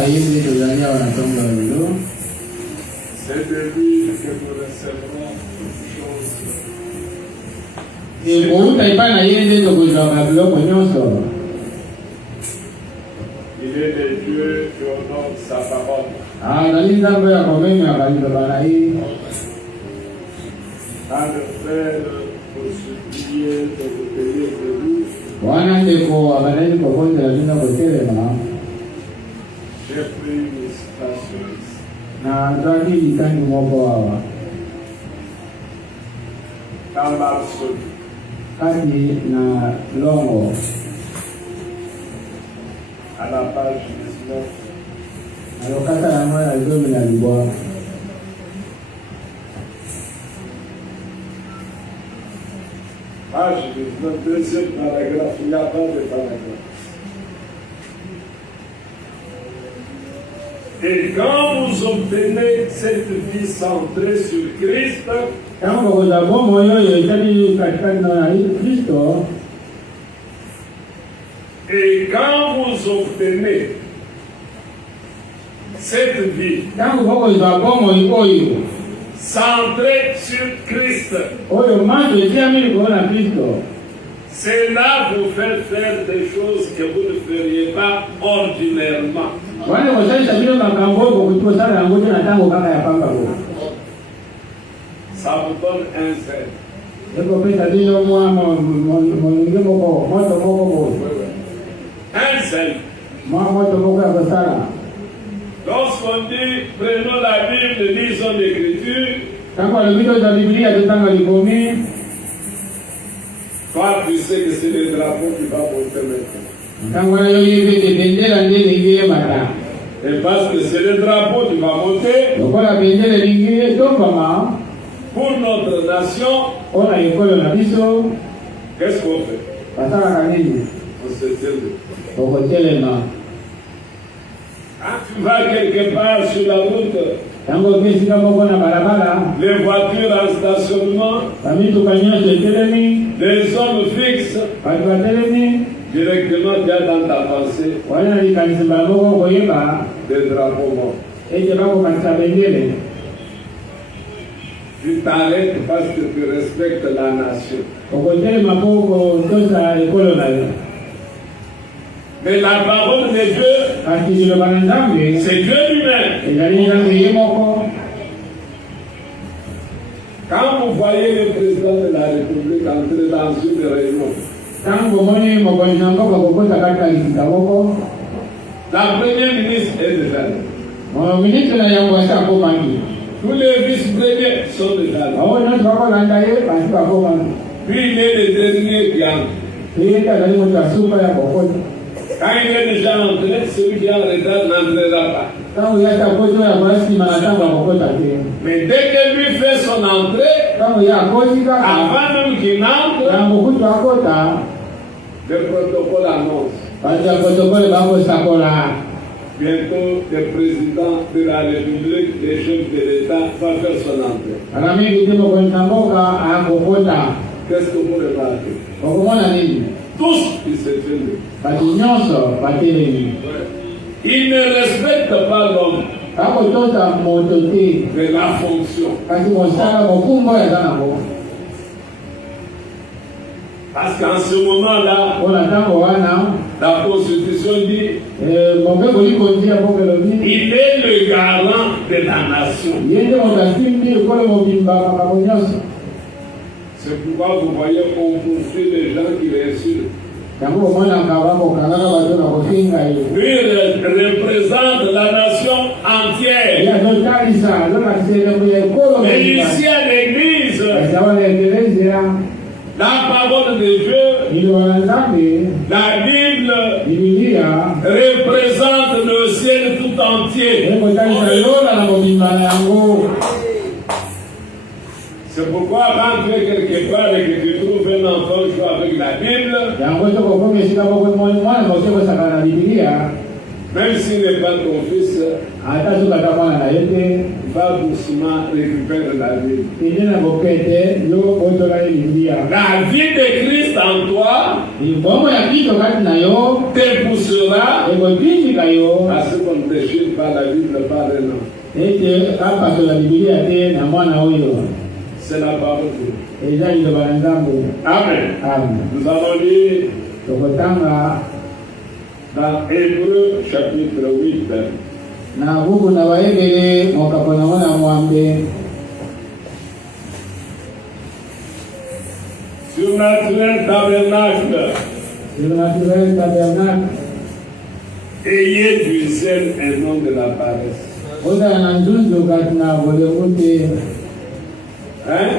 Hivi Tanzania wanasonga leo. C'est de lui que nous recevrons toutes choses. Ni kuutaipana yeye ndio kuzama biloko nyonso. Il est le Dieu qui honore sa parole. Analinda mbele ya komeni akalito bana hii. À le faire pour supplier de vous payer de lui. Wana ndeko abaleni kokonza lazima kutelema. J'ai pris une citation ici. Na ndaki ikani moko hawa. Dans l'absolu. Kati na longo. À la page 19. Alokata ya moya zomi na libwa. Page 19, deuxième paragraphe. Il n'y a pas de paragraphe. Et quand vous obtenez cette vie centrée sur Christ, Kama kwa bomo yoyo itadi katika na Kristo. et quand vous obtenez cette vie Tangu kwa bomo ikoyo. centrée sur Christ, Oyo manzo ikiamini kuona Kristo. cela vous fait faire des choses que vous ne feriez pas ordinairement. Wale washaisha vile makambo kwa kutua sana ngoja na tango kama ya panga go. Ça vous donne un zèle. Eko pesa dilo mwa ngemo ko moto moko go. Un zèle. Moto moko ya basara. Lorsqu'on dit prenons la Bible, lisons l'Écriture, Kama libito za Biblia tutanga likomi. toi tu sais que c'est le drapeau qui va monter maintenant. Tangu na yoyi vete bendera ndeni ngiye mara. Et parce que c'est le drapeau qui va monter, Lokola bendera ngiye tombama. pour notre nation, Ona yekolo na biso. qu'est-ce qu'on fait? Basara kanini. On se tient. Okotelema. Quand tu vas quelque part sur la route, Tango kesi kama kona barabara. les voitures en stationnement, Kamitu kanyoshe telemi. les hommes fixes, Watu wa telemi. directement bien dans ta pensée, Wana likanisa moko koyeba. des drapeaux morts. Eje bako katika bendele. Tu t'arrêtes parce que tu respectes la nation. Okotele mapoko tosa ekolo na yo. Mais la parole de Dieu, Kasi dilo bananzambe. c'est Dieu lui-même. Ejali nzambe yemoko. Quand vous voyez le président de la République entrer dans une réunion, Tango moni mokonzi nango bakokota katika likita moko. la première ministre est déjà là. Ministre na yango asako mangi. Tous les vice-premiers sont déjà là. Awo nyoto bako landa ye basi bako mangi. Puis il est le dernier qui entre. Tuyeta dali moto asupa ya kokota. Quand il est déjà entré, celui qui est en retard n'entrera pas. Tango yata koto ya basi manatanga kokota te. Mais dès que lui fait son entrée, Tango ya kotika. avant même qu'il entre, Tango kutu akota. le protocole annonce. Basi ya protokole bako sakola. Bientôt, le président de la République, le chef de l'État, va faire son entrée. Arami kiti mokonzi nangoka akokota. Qu'est-ce que vous remarquez? Okomona nini? Tous, ils se tiennent. Basi nyonso batelemi. Ils ne respectent pas l'homme, Kako tota moto te. mais la fonction. Kasi mosala mokumbo ya zango. Parce qu'en ce moment-là, Ona tango wana. la Constitution dit Mobeko liko njia boke lobi. il est le garant de la nation. Yende motasimbi kole mobimba makambo nyonso. C'est pourquoi vous voyez qu'on poursuit les gens qui l'insultent. Tango omona kabako kangaka bato na kofinga yo. Lui représente la nation entière. Ya zotalisa lona kisele kuye kolo Et mobimba. ici à l'église, Kasi awana ekelezia. la parole de Dieu, Ilo wanazambe. la Bible, Biblia. représente le ciel tout entier. Eko talisa lola na mobimba yango. C'est pourquoi quand tu es quelque part et que tu trouves un enfant jouer avec la Bible, Yango toko komi esika moko mwana moko sakana na Biblia. Même s'il n'est pas ton fils, ata soki ata mwana na ye te, va doucement récupérer la vie. kende na bokete yo otola ye libia. La vie de Christ en toi Bombo ya Kristo kati na yo te poussera ekotindika yo à ce qu'on te chute par la Bible, par le nom. ete apasola Biblia te na mwana oyo. C'est la parole de Dieu. Eza liloba na Nzambe. Amen. Amen. Nous allons lire Tokotanga dans Hébreux chapitre 8. na buku na Waebele mokapo na mwana mwambe. Surnaturel tabernacle. Surnaturel tabernacle. Ayez du zèle et non de la paresse. Ozala na nzunzu kati na bolembu te. Hein?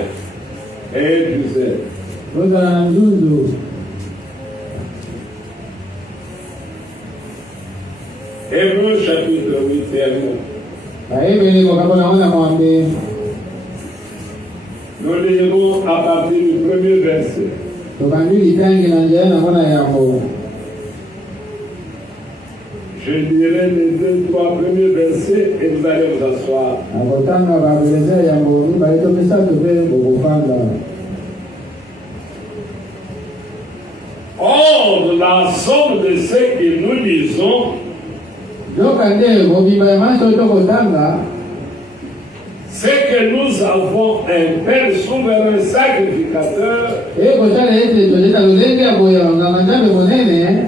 Ayez du zèle. Ozala na nzunzu. Hébreux chapitre 8 et 1. Waebele mokapo na mwana mwambe. Nous lirons à partir du premier verset. Tokandi litangi na njaya na mwana yango. Je lirai les 2-3 premiers versets et vous allez vous asseoir. Akotanga babeleza yango mibale to misato mpe bokofanda. Or, la somme de ce que nous lisons, Joka nde bobima ya maso tokotanga, c'est que nous avons un Père souverain sacrificateur ekosala ete tozeta lolenge ya koyanga Nzambe monene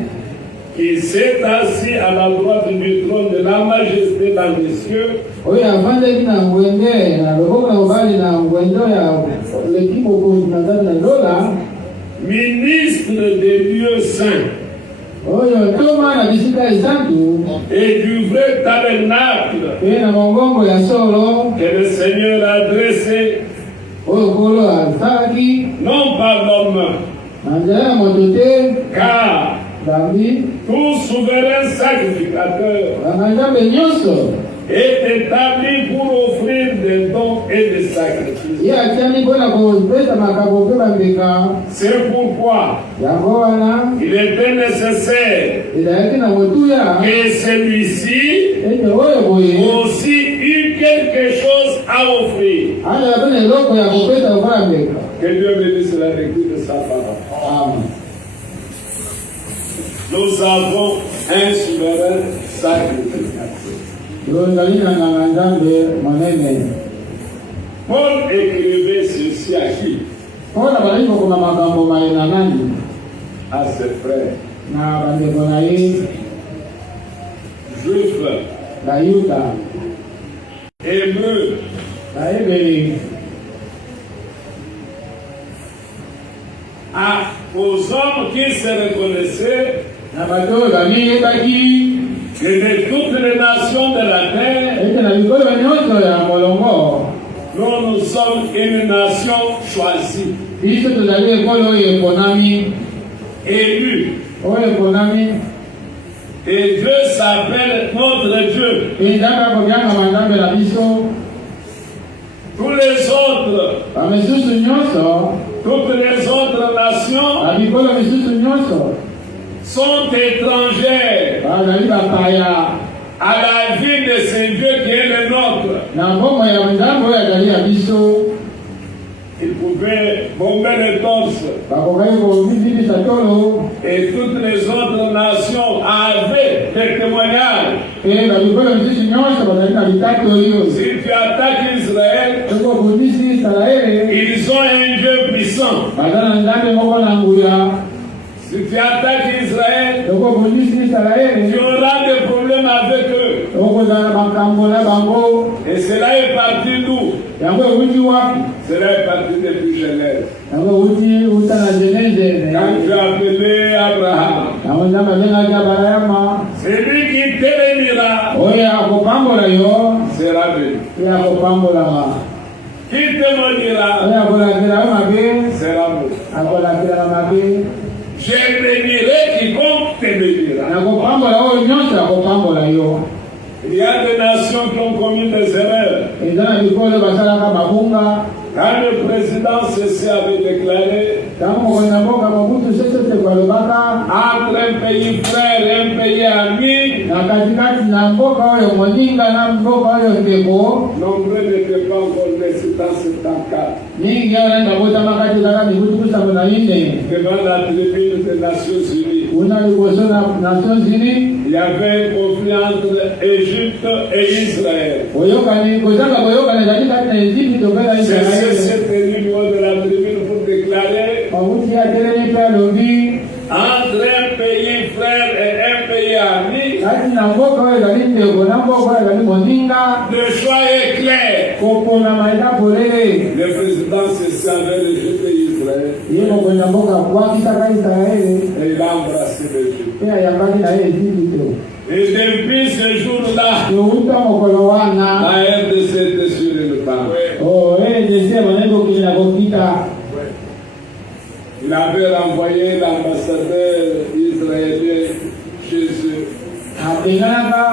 qui s'est assis à la droite du trône de la majesté dans les cieux, oyo afandaki na ngwende na loboko na mobali na ngwendo ya leki bokonzi na Nzambe na lola, ministre des lieux saints oyo toma na bisika esantu et du vrai tabernacle mpe na mongongo ya solo que le Seigneur a dressé, oyo Nkolo asalaki non par l'homme, na nzela ya moto te, car zambi tout souverain sacrificateur banga Nzambe nyonso est établi pour offrir des dons et des sacrifices. ye atiani mpona kopesa makambo mpe bambeka. C'est pourquoi Yango wana il était nécessaire ezalaki na motuya que celui-ci ete oyo boye aussi eut quelque chose à offrir. azala mpe na eloko ya kopesa lokola mbeka. Que Dieu bénisse la lecture de sa parole. Amen. Nous avons un souverain sacrificateur. Tozali na nganga Nzambe monene. Paul écrivait ceci à qui? Mpona bazali kokoma makambo maye na nani? À ses frères Na bandeko na ye juifs, Bayuda, hébreux, Baebele, aux hommes qui se reconnaissaient na bato oyo bamiyebaki que de toutes les nations de la terre, ete na bikolo nyonso ya molongo nous sommes une nation choisie, biso tozali ekolo oyo eponami, élue. oyo eponami, Et Dieu s'appelle notre Dieu. mpe Nzambe akobyangama Nzambe na biso. Tous les autres, Bamisusu nyonso, toutes les autres nations babikolo misusu nyonso sont étrangères bazali bapaya à la vie de ce Dieu qui est le nôtre. na mbongo ya Nzambe oyo azali ya biso. Ils pouvaient bomber les torses. Bakokaki kobibisa tolo Et toutes les autres nations avaient des témoignages. mpe babikolo misusu nyonso bazali na bitato oyo. Si tu attaques Israël, Soko obundisi Isalaele ils ont un Dieu puissant. baza na Nzambe moko na nguya. Si tu attaques Israël, Soko obundisi tu Isalaele auras des problèmes avec eux. okozala makambo na bango. Et cela est parti d'où? Yango ewuti wapi? Cela est parti depuis Genèse. Yango ewuti uta na Genese. Quand tu as appelé Abraham, Yango Nzambe abengaki Abrahama, celui qui t'élimina oyo akopambola yo sera béni. mpe akopambolama, Qui te maudira oyo akolakela yo mabe sera maudit. akolakela mabe. Je bénirai quiconque te bénira. Nakopambola oyo nyonso akopambola yo. Il y a des nations qui ont commis des erreurs. Eza na bikolo basalaka mabunga. Quand le président ceci avait déclaré Tango mokonzi na mboka Mobutu Sese Seko alobaka entre un pays frère et un pays ami, na katikati na mboka oyo moninga na mboka oyo ndeko nombreux n'étaient pas encore nés dans 74 mingi anaenda bota makati kaka mikutukusa bona ine devant la tribune des Nations Unies. una liboso na Nations Unies Il y avait un conflit entre Égypte et Israël. oyokani kozanga boyokani katikati na Egypte topela C'est Israeli tenu au niveau de la tribune pour déclarer mabuti atelemi mpe alobi entre un pays frère et un pays ami. kati na mboka oyo ezali ndeko na mboka oyo ezali moninga Le choix est clair. koponama eza polele Le président s'est servi d'Égypte et Israël ye mokonzi ya mboka akwakisaka Israeli et il a embrassé l'Égypte. mpe ayambaki na ye Egypte Et depuis ce jour-là, touta mokolo wana la RDC était sur le temps. RDC banai kokili na kokita Il avait renvoyé l'ambassadeur israélien chez eux. apenganaka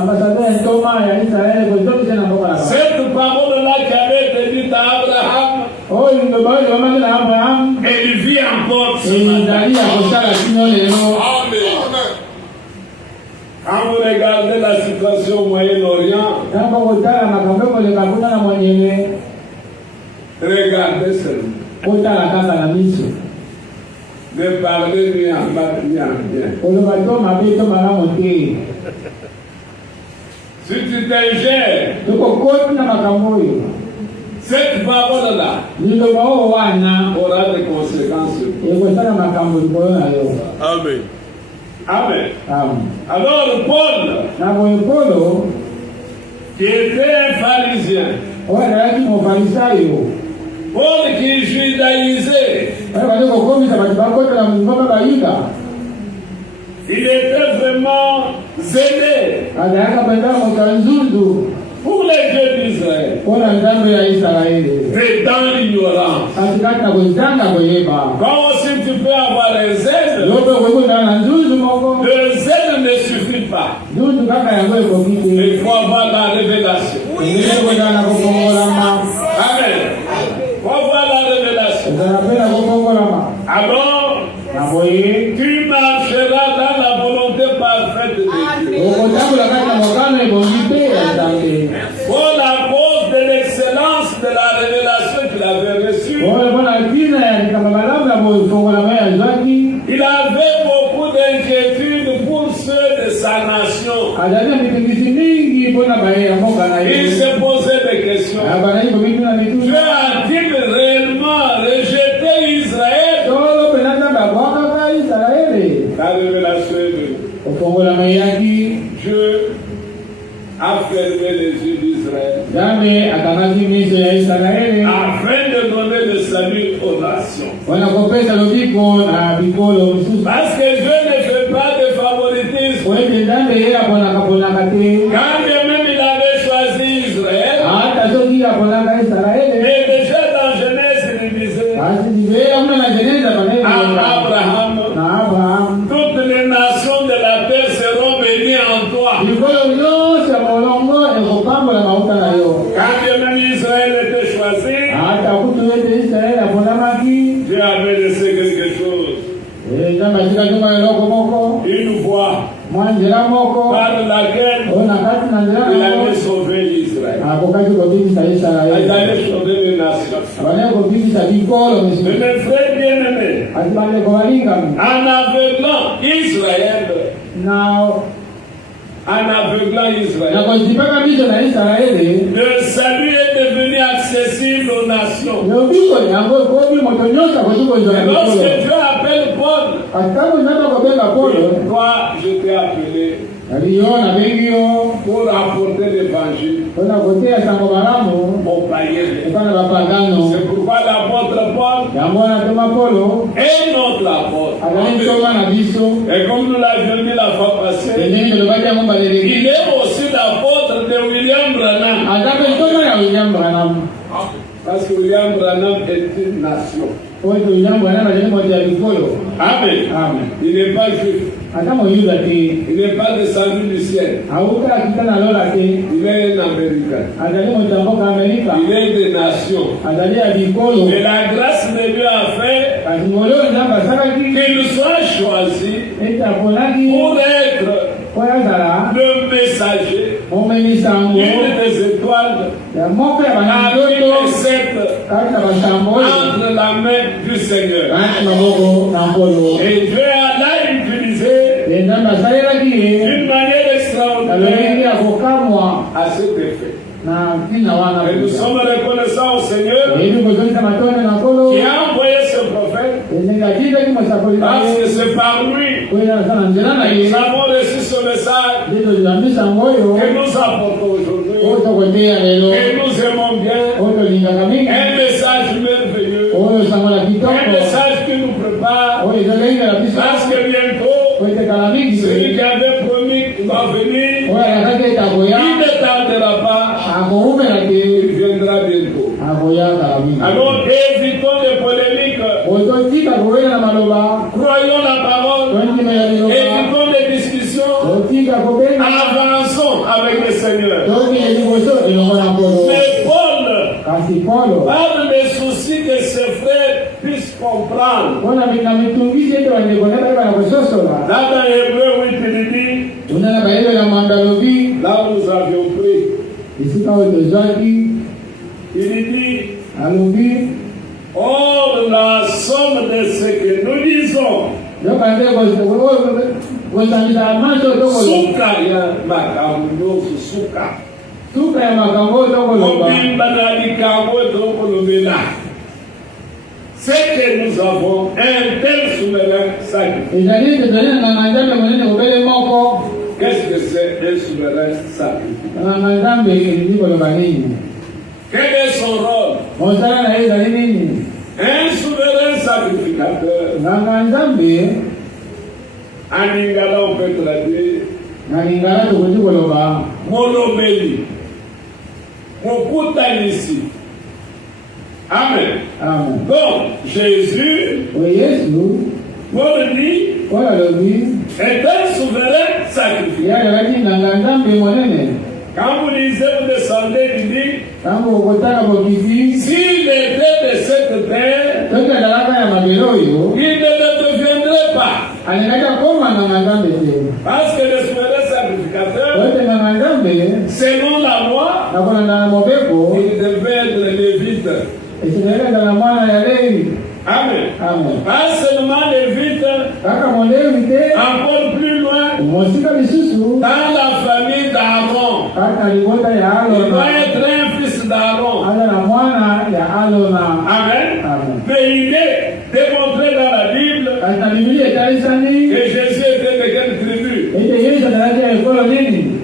ambasadeur ntoma ya Israeli kozokisa na mboka na bango Cette parole-là qui avait été dite à Abraham, oyo liloba oyo elobaki na Abraham elle vit encore ce matin. ezali ya kosala kino lelo Quand vous regardez la situation au Moyen-Orient, ntango kotala makambo ekoleka kuna na monyele regardez seulement. kotala kaka na miso Ne parlez ni en bas ni en bien. koloba to mabe to malamu te Si tu t'ingères, tokokoti na makambo oyo cette parole-là liloba oyo wana aura des conséquences. ekosala makambo likolo na yo Amen. Amen. Amen. Alors Paul, na boye Polo qui était un pharisien, oyo azalaki mofarisayo Paul qui judaïsait, oyo bali kokomisa bato bakotela mongoma bayuda il était vraiment zélé azalaka mpenza moto ya nzundu pour les dieux d'Israël, mpo na nzambe ya Israeli mais dans l'ignorance. kasi kati na kozanga koyeba Quand aussi tu peux avoir un zèle, yo mpe okoki kozala na nzundu moko le zèle ne suffit pas. nzundu kaka yango ekoki te Il faut avoir la révélation. engeli kozala na kokongolama Amen. Il faut avoir la révélation. kozala mpe na kokongolama Alors, na boye tu marcheras dans la volonté parfaite de Dieu. okotambola kati na mokano ebongi te ya nzambe Pour la cause de l'excellence de la révélation qu'il avait reçue, oyo mpo na ntina ya likambo malamu ya kofongolama ya zwaki il avait beaucoup d'inquiétudes pour ceux de sa nation. azali na mitungisi mingi mpo na baye ya mboka na Il ye se posait des questions. bazali komituna Dieu mituna a-t-il réellement rejeté Israël? tolo mpena nzambe abwakaka Israeli La révélation est venue. kofongolama eyaki Dieu a fermé les yeux d'Israël nzambe akangaki miso ya Israeli afin de donner le salut aux nations. wana kopesa lobiko na bikolo mosusu Parce que Dieu ne fait pas de favoritisme. po ete nzambe ye aponaka te Quand bien même il avait choisi Israël, ata soki aponaka Israeli mais déjà dans Genèse, il disait kasi libeya kuna na Geneza à panee Abraham, na Abraham toutes les nations de la terre seront bénies en toi. bikolo nyonso ya molongo ekopambola mauta na yo Quand bien même Israël était choisi, ata kutu ete Israeli aponamaki Dieu avait laissé quelque chose. nzambe atikaki mwa eloko moko Une voie mwa nzela moko par laquelle oyo na kati na nzela il yango allait sauver Israël. akokaki kobikisa Il Israeli allait sauver les nations. abandaki kobikisa bikolo Mais mosusu mes frères bien-aimés, ati bandeko balingami en aveuglant Israël, na kozipaka biso na Israeli le salut est devenu accessible aux nations. lobiko yango ekomi moto nyonso akoki kozwa na Et bikolo lorsque Dieu appelle Paul, kasi ntango nzambe akobenga Polo toi, je t'ai appelé ali yo nabengi yo pour apporter l'évangile mpona koteya sango malamu aux païens. epa na bapagano C'est pourquoi l'apôtre Paul yango wana toma Polo est notre apôtre. azali ntonga na biso Et comme nous l'avions dit la fois passée, ndenge tolobaki yango baleleki il est aussi l'apôtre de William Branham. aza mpe ntonga ya William Branham Parce que William Branham est une nation. po ete William Branham azali moto ya bikolo Amen. amen Il n'est pas juif. ata moyuda te Il n'est pas descendu du ciel. awuta akita na lola te Il est un Américain. azali moto ya mboka Amerika Il est des nations. azali ya bikolo Et la grâce de Dieu a fait kasi ngolo nzambe asalaki qu'il soit choisi ete aponaki pour être le messager, une des étoiles, a mis les 7 entre la main du Seigneur. Et Dieu l'a utilisé d'une manière extraordinaire à cet effet. Et nous sommes reconnaissants au Seigneur qui a envoyé ce prophète parce que c'est par lui que nous avons reçu ce message que nous apportons aujourd'hui et nous aimons bien. Un message merveilleux, un message qui nous prépare parce que bientôt celui qui avait promis qu'il va venir, il ne tardera pas. Il viendra bientôt. Alors évitons les polémiques. Croyons la parole. Évitons les discussions. Avançons avec le Seigneur. Mais Paul parle des soucis que ses frères puissent comprendre. Là dans Hébreux 8, il dit, là où nous avions pris, il dit, or la somme de ce que nous disons, suka ya makambo suka ya makambo c'est que nous avons un tel souverain sacré. Qu'est-ce que c'est un souverain sacrificateur? Quel est son rôle? Un souverain sacrificateur. En lingala, on peut traduire Molobeli, Mokutanisi. Amen. Amen. Donc, Jésus, Paul dit, est un souverain sacrificateur. Quand vous lisez, vous descendez, il dit, s'il était de cette terre, il ne le deviendrait pas. Parce que le souverain sacrificateur, selon la loi, il devait être lévite. Amen. Pas seulement lévite, encore plus loin, dans la famille d'Aaron. Il doit être un fils d'Aaron. Amen. Mais il est démontré dans la Bible que Jésus était de quelle tribu?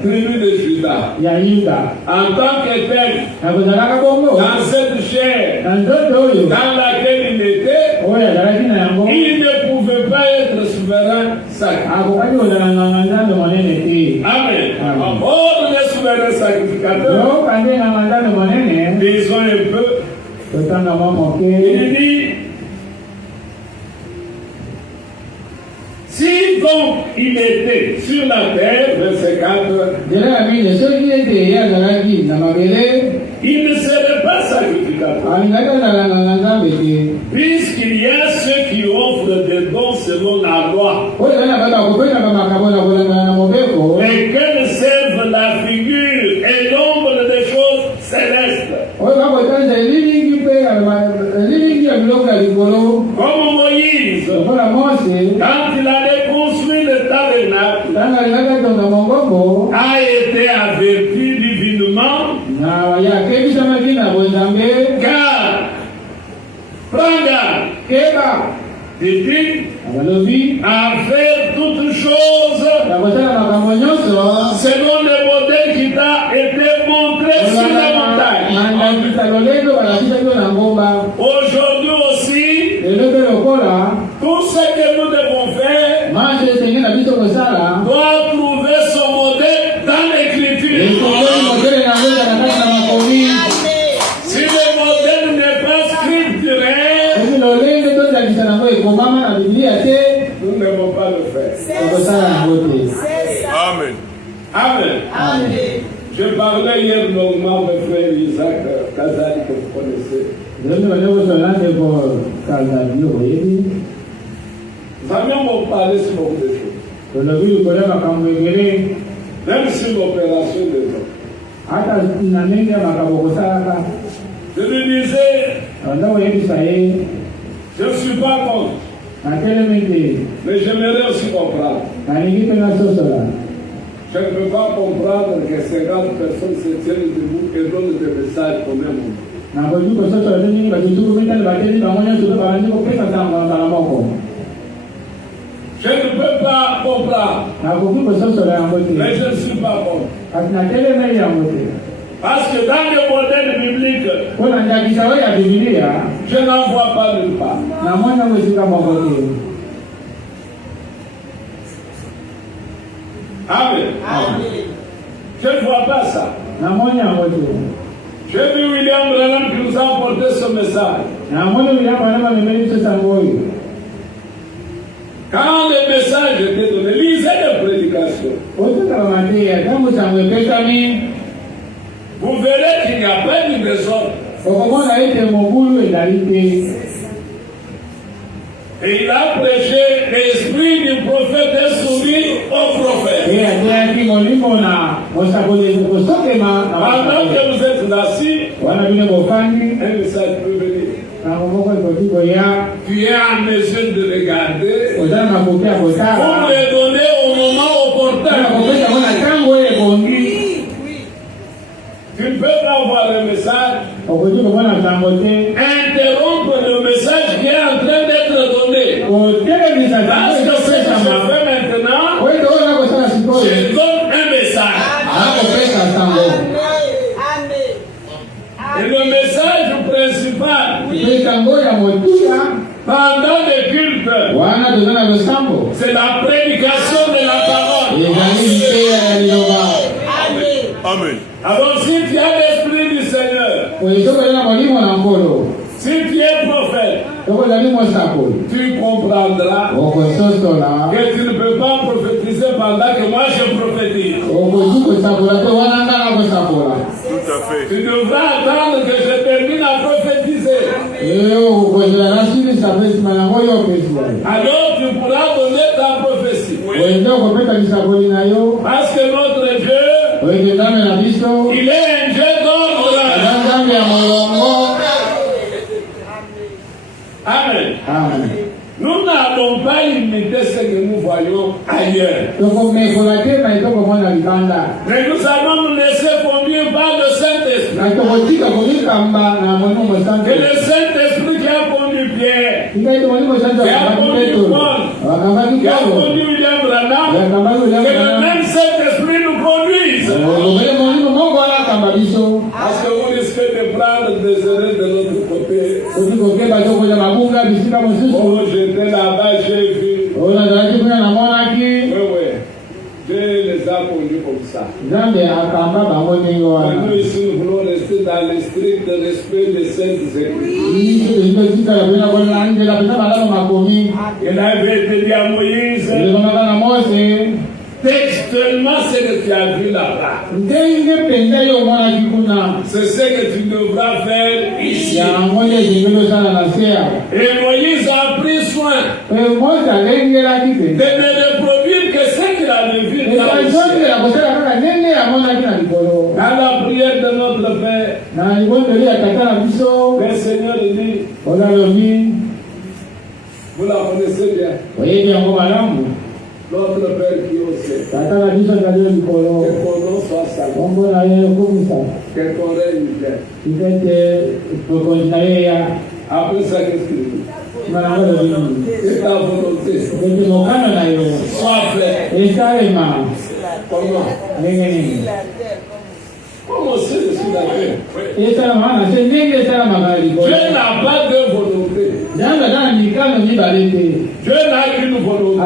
Tribu de Juda. En tant que tel, dans cette chair dans laquelle il était, il ne pouvait pas être souverain sacré. Amen. En bord des souverains sacrificateurs, disons un peu, il dit, si donc il était sur la terre, verset 4, il ne serait pas sacrificateur. Puisqu'il y a ceux qui offrent des dons selon la loi. Et qu'elles servent la figure et l'ombre des choses célestes. Comme Moïse, quand il allait construire le tabernacle, a été averti divinement, car prends garde, dit-il, à faire toutes choses selon le modèle qui t'a été montré sur la montagne. Aujourd'hui aussi, tout ce que nous devons faire doit trouver son modèle dans l'Écriture. Si le modèle n'est pas scripturel, nous ne devons pas le faire. Amen. Amen. Je parlais hier longuement avec frère Isaac Kazali que vous connaissez. Nous avions parlé sur beaucoup de choses. Même si l'opération de temps. Je lui disais, je ne suis pas contre. Mais j'aimerais aussi comprendre. Je ne peux pas comprendre que 50 personnes se tiennent debout et donnent des messages au même moment. Je ne peux pas comprendre. Mais je ne suis pas contre. Parce que dans le modèle biblique, je n'en vois pas nulle part. Amen. Je ne vois pas ça. J'ai vu William Branham qui nous a apporté ce message. Quand le message était donné, lisez les prédications. Vous verrez qu'il n'y a pas de désordre. Et il a prêché l'esprit du prophète est soumis au prophète. Pendant que vous êtes assis, un message peut venir. Tu es en mesure de regarder pour le donner au moment opportun. Tu ne peux pas voir le message, interrompre le message qui est en train d'être donné. Parce que ce que je fais maintenant, je donne un message. Et le message principal pendant le culte, c'est la prédication de la parole. Amen. Alors si tu as l'esprit du Seigneur, si tu es prophète, tu comprendras que tu ne peux pas prophétiser pendant que moi je prophétise. Tout à fait. Tu devras attendre que je termine à prophétiser. Alors tu pourras donner ta prophétie. Oui. Parce que notre Dieu, il est un Dieu d'ordre. Amen. Amen. Nous n'allons pas imiter ce que nous voyons ailleurs. Mais nous allons nous laisser conduire par le Saint-Esprit. Et le Saint-Esprit qui a conduit Pierre, qui a conduit Paul, qui a conduit William Branham, que le même Saint-Esprit nous conduise. Parce que vous risquez de prendre des erreurs de l'autre côté. Oh, j'étais là-bas, j'ai vu. Oui, Dieu les a conduits comme ça. Nous ici, nous voulons rester dans le strict respect des saintes écritures. Il avait été dit à Moïse, textuellement, c'est que tu as vu là-bas. C'est ce que tu devras faire ici. Et Moïse a pris soin de ne reproduire que ce qu'il avait vu dans la prière de notre Père, le Seigneur dit, vous la connaissez bien. Notre Père qui est au ciel, que ton nom soit salué, que ton règne vienne. Après ça, qu'est-ce qu'il dit? Que ta volonté soit faite. Comment? Comment c'est sur la terre? Dieu n'a pas de volonté. Dieu n'a qu'une volonté.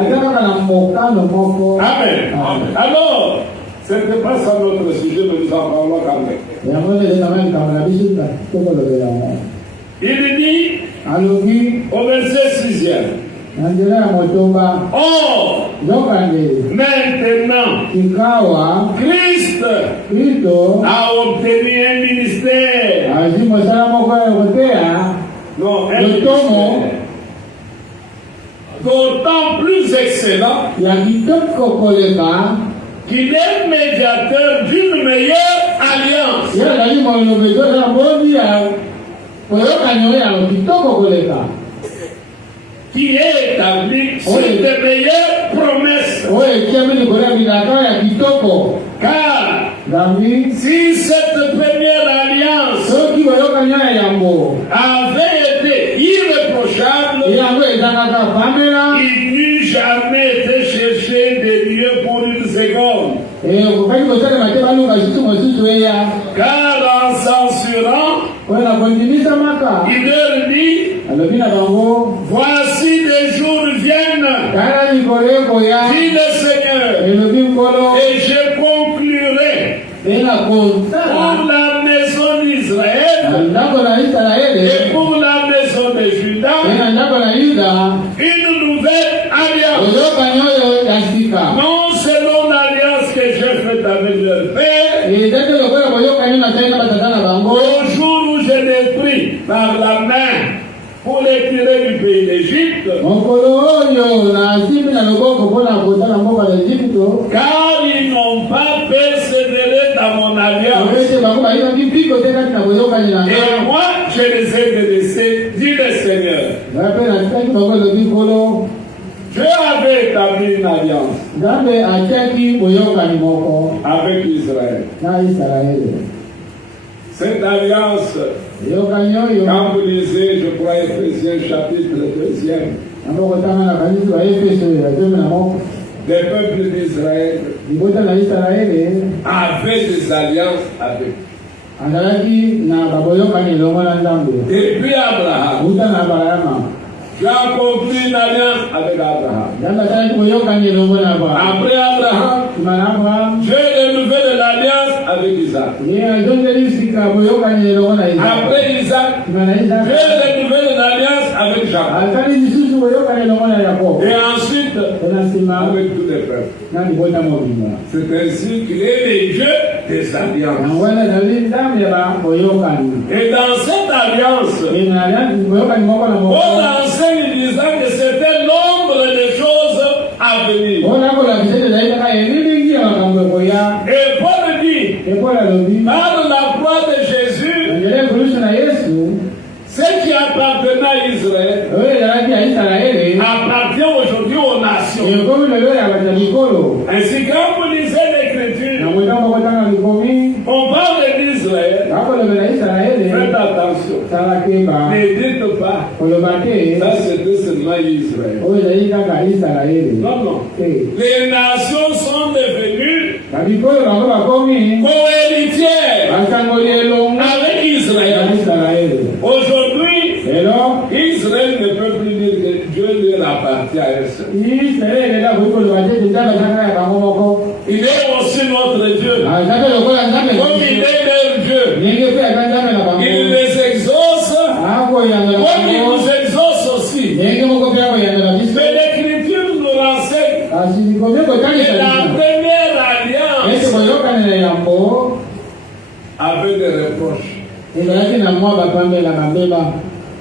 Amen. Alors, ce n'est pas ça notre sujet, mais nous en parlons quand même. Il dit au verset 6e. Or, maintenant, Christ a obtenu un ministère. Non, un ministère. d'autant plus excellent qu'il est médiateur d'une meilleure alliance. Qui est établi sur de meilleures promesses. Car si cette première alliance avait été irréprochable, il n'eût jamais été cherché des lieux pour une seconde. Car en censurant, il leur dit, voici des jours viennent, dit le Seigneur, et je conclurai pour la maison d'Israël et pour la maison de Juda une nouvelle alliance. Non selon l'alliance que j'ai faite avec leur père, au jour où je l'ai pris par la main pour les tirer du pays d'Égypte, car ils n'ont pas persévéré dans mon alliance. Et moi, je les ai délaissés, dit le Seigneur. Je avais établi une alliance avec Israël. Cette alliance, quand vous lisez, je crois, Éphésiens chapitre 2, des peuples d'Israël avaient des alliances avec. Et puis Abraham. Tu as accompli une alliance avec Abraham. Après Abraham, Dieu renouvelé de l'alliance avec Isaac. Après Isaac, Dieu renouvelé de l'alliance avec Jacob. Et ensuite, avec tous les peuples. C'est ainsi qu'il est les dieux des alliances. Et dans cette alliance, on enseigne disant que c'était l'ombre des choses à venir. Et Paul dit, par la croix de Jésus, ce qui appartenait à Israël appartient aujourd'hui aux nations. Ainsi, quand vous lisez l'Écriture, on parle d'Israël. Faites attention. Ne dites pas, ça c'était seulement Israël. Non, non. Les nations sont devenues co-héritières avec Israël. Aujourd'hui, Israël ne peut plus dire que Dieu lui appartient à elle seule. Il est aussi notre Dieu. Comme il est leur Dieu. Il les exauce comme il nous exauce aussi. Mais l'Écriture nous renseigne que la première alliance avait des reproches.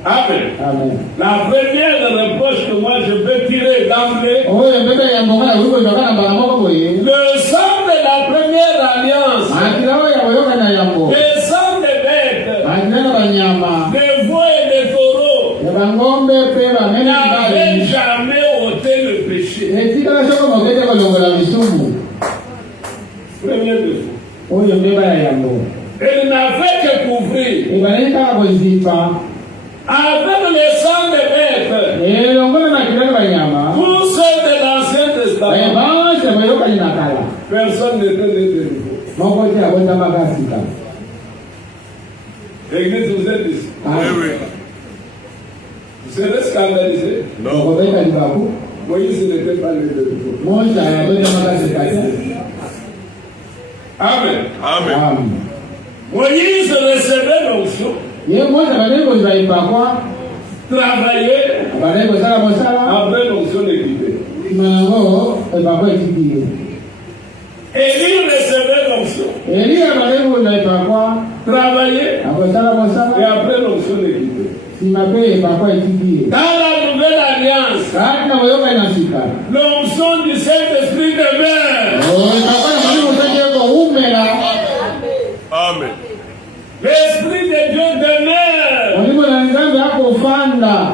Amen. Amen. La première reproche que moi je peux tirer d'emblée, le sang de la première alliance, le sang des bêtes, des veaux et des taureaux, n'avaient jamais ôté le péché. Premier défaut. Elle n'a fait que couvrir. Avec le sang des bêtes, tous ceux de l'Ancien Testament, personne n'était né de nouveau. L'église, vous êtes ici. Vous serez scandalisé. Non. Moïse n'était pas né de nouveau. Amen. Amen. Moïse recevait l'onction. Travailler. Après l'onction d'équiper. Élie recevait l'onction. Travailler. Et après l'onction d'équiper. Dans la nouvelle alliance, L'onction du Saint-Esprit demeure. Amen. L'Esprit de Dieu demeure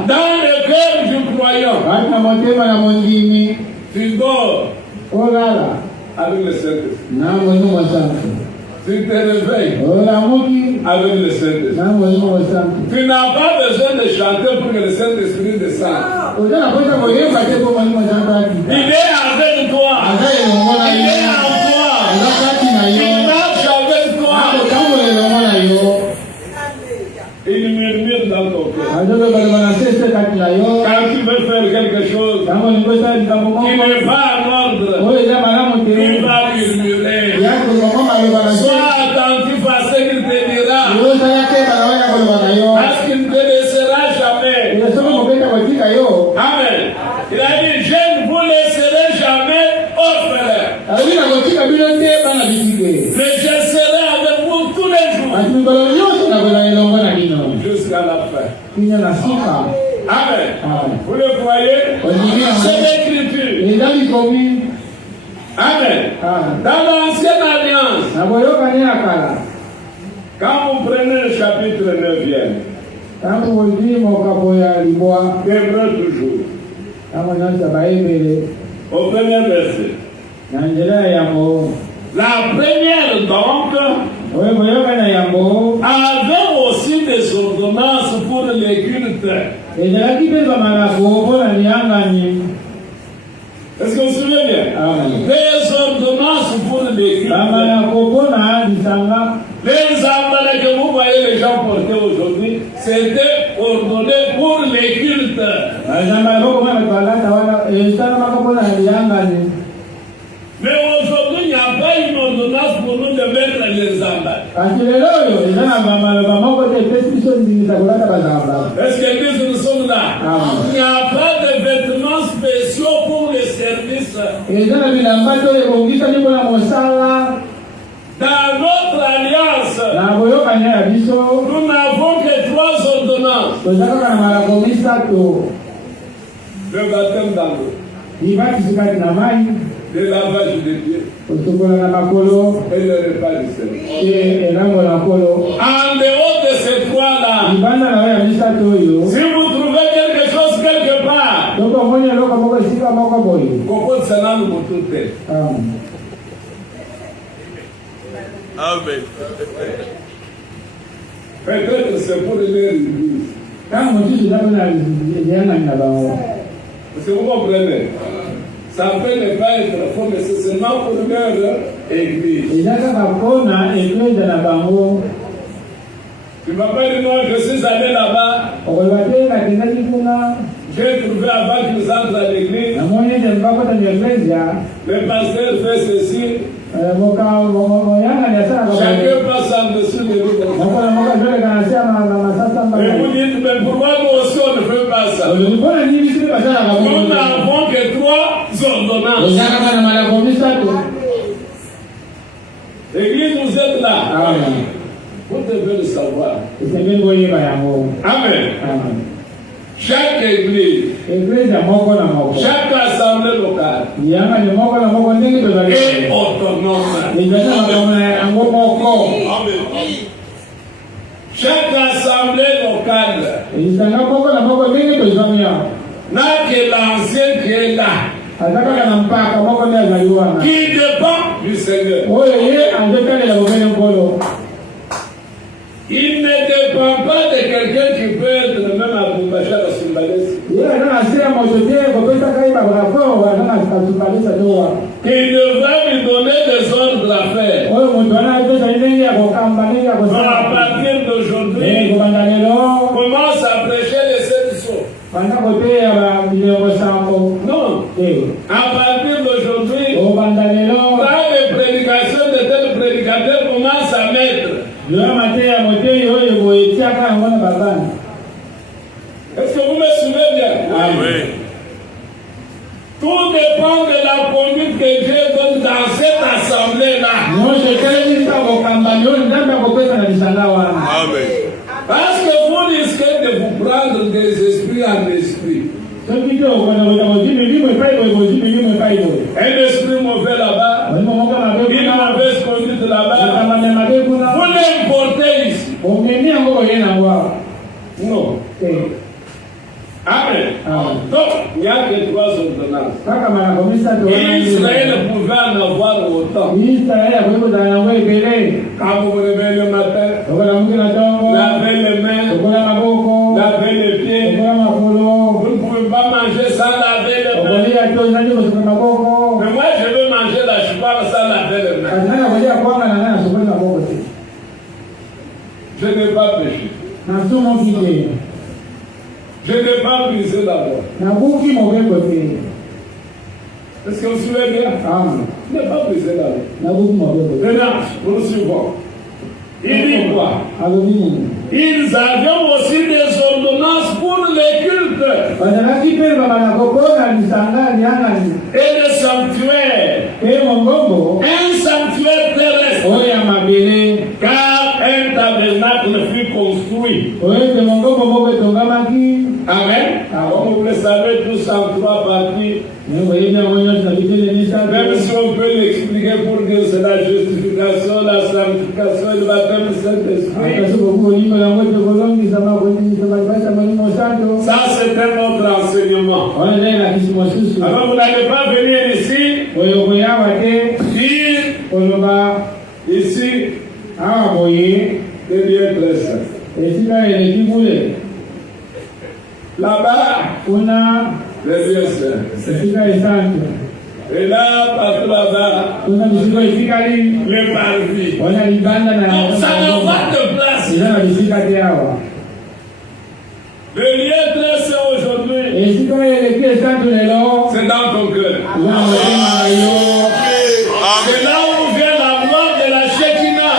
dans le cœur du croyant. Tu dors avec le Saint-Esprit. Tu te réveilles avec le Saint-Esprit. Tu n'as pas besoin de chanter pour que le Saint-Esprit descende. Il est avec toi. Il est en toi. Il marche avec toi. Il murmure dans ton cœur. Quand tu veux faire quelque chose qui n'est pas en ordre, il va murmurer. Sois attentif à ce qu'il te dira. Parce qu'il ne te laissera jamais. Amen. Il a dit, je ne vous laisserai jamais orphelin. Mais je serai avec vous tous les jours. Jusqu'à la fin. Amen. Vous le voyez? C'est l'écriture. Amen. Dans l'ancienne alliance, quand vous prenez le chapitre 9e, Hébreux toujours, au premier verset, la première donc avait aussi des ordonnances pour les cultes. Est-ce que vous vous souvenez bien? Les ordonnances pour les cultes. Les emballés que vous voyez les gens porter aujourd'hui, c'était ordonné pour les cultes. Mais aujourd'hui, il n'y a pas une ordonnance pour nous de mettre les emballés. Est-ce que nous sommes là? Il n'y a pas de vêtements spéciaux pour les services. Dans notre alliance, nous n'avons que 3 ordonnances. Le baptême dans l'eau, le lavage des pieds et le repas du Seigneur. En dehors de ces 3-là, si vous trouvez quelque chose quelque part, Amen. Peut-être c'est pour les églises. Parce que vous comprenez, ça peut ne pas être faux, mais c'est seulement pour leur église. Tu ne vas pas dire non, je suis allé là-bas. J'ai trouvé avant qu'ils entrent à l'église. Le pasteur fait ceci. Chacun passe en dessous de nous. Et vous dites, mais pourquoi nous aussi on ne fait pas ça? Nous n'avons que 3 ordonnances. L'église, vous êtes là. Vous devez le savoir. Amen. Chaque église, chaque assemblée locale est autonome. Chaque assemblée locale n'a que l'ancien qui est là, qui dépend du Seigneur. Il ne dépend pas de quelqu'un qui peut être le même à Boubacha à Sumbalès. Il devra lui donner des ordres à faire. À partir d'aujourd'hui, commence à prêcher les 7 sauts. Non. À partir d'aujourd'hui, pas de prédication de tel prédicateur commence à mettre. Est-ce que vous me suivez bien? Oui. Tout dépend de la conduite que Dieu donne dans cette assemblée-là. Amen. Parce que vous risquez de vous prendre des esprits en esprit. Un esprit mauvais là-bas, une mauvaise conduite là-bas, vous l'importez ici. Non. Amen. Donc, il n'y a que 3 ordonnances. Israël pouvait en avoir autant. Quand vous vous réveillez le matin, lavez les mains, lavez les pieds. Vous ne pouvez pas manger sans laver les mains. Mais moi, je veux manger la choupa sans laver les mains. Je n'ai pas péché. Je n'ai pas brisé la loi. Est-ce que vous suivez bien? Je n'ai pas brisé la loi. Maintenant, nous suivons. Il dit quoi? Ils avaient aussi des ordonnances pour les cultes et les sanctuaires. Un sanctuaire terrestre. Car un tabernacle fut construit. Amen. Comme vous le savez, tous en 3 parties. Même si on peut l'expliquer pour dire c'est la justification, la sanctification et le baptême du Saint-Esprit. Ça, c'est un autre enseignement. Alors, vous n'allez pas venir ici, dire ici, les lieux très saints. Là-bas, les lieux saints. Et là, partout là-bas, le parvis. Donc, ça n'a pas de place. Le lieu très saint aujourd'hui, c'est dans ton cœur. C'est là où vient la gloire de la Shekinah.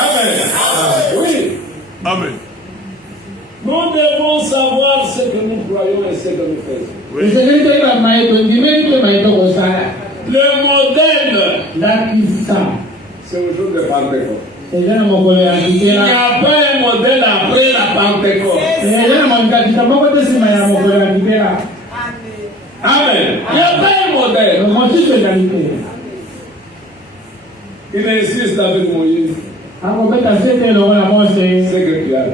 Amen. Oui. Amen. Nous devons savoir ce que nous croyons et ce que nous faisons. Oui. Le modèle, c'est au jour de Pentecôte. Il n'y a pas un modèle après la Pentecôte. Amen. Il n'y a pas un modèle. Il insiste avec Moïse. C'est que tu as.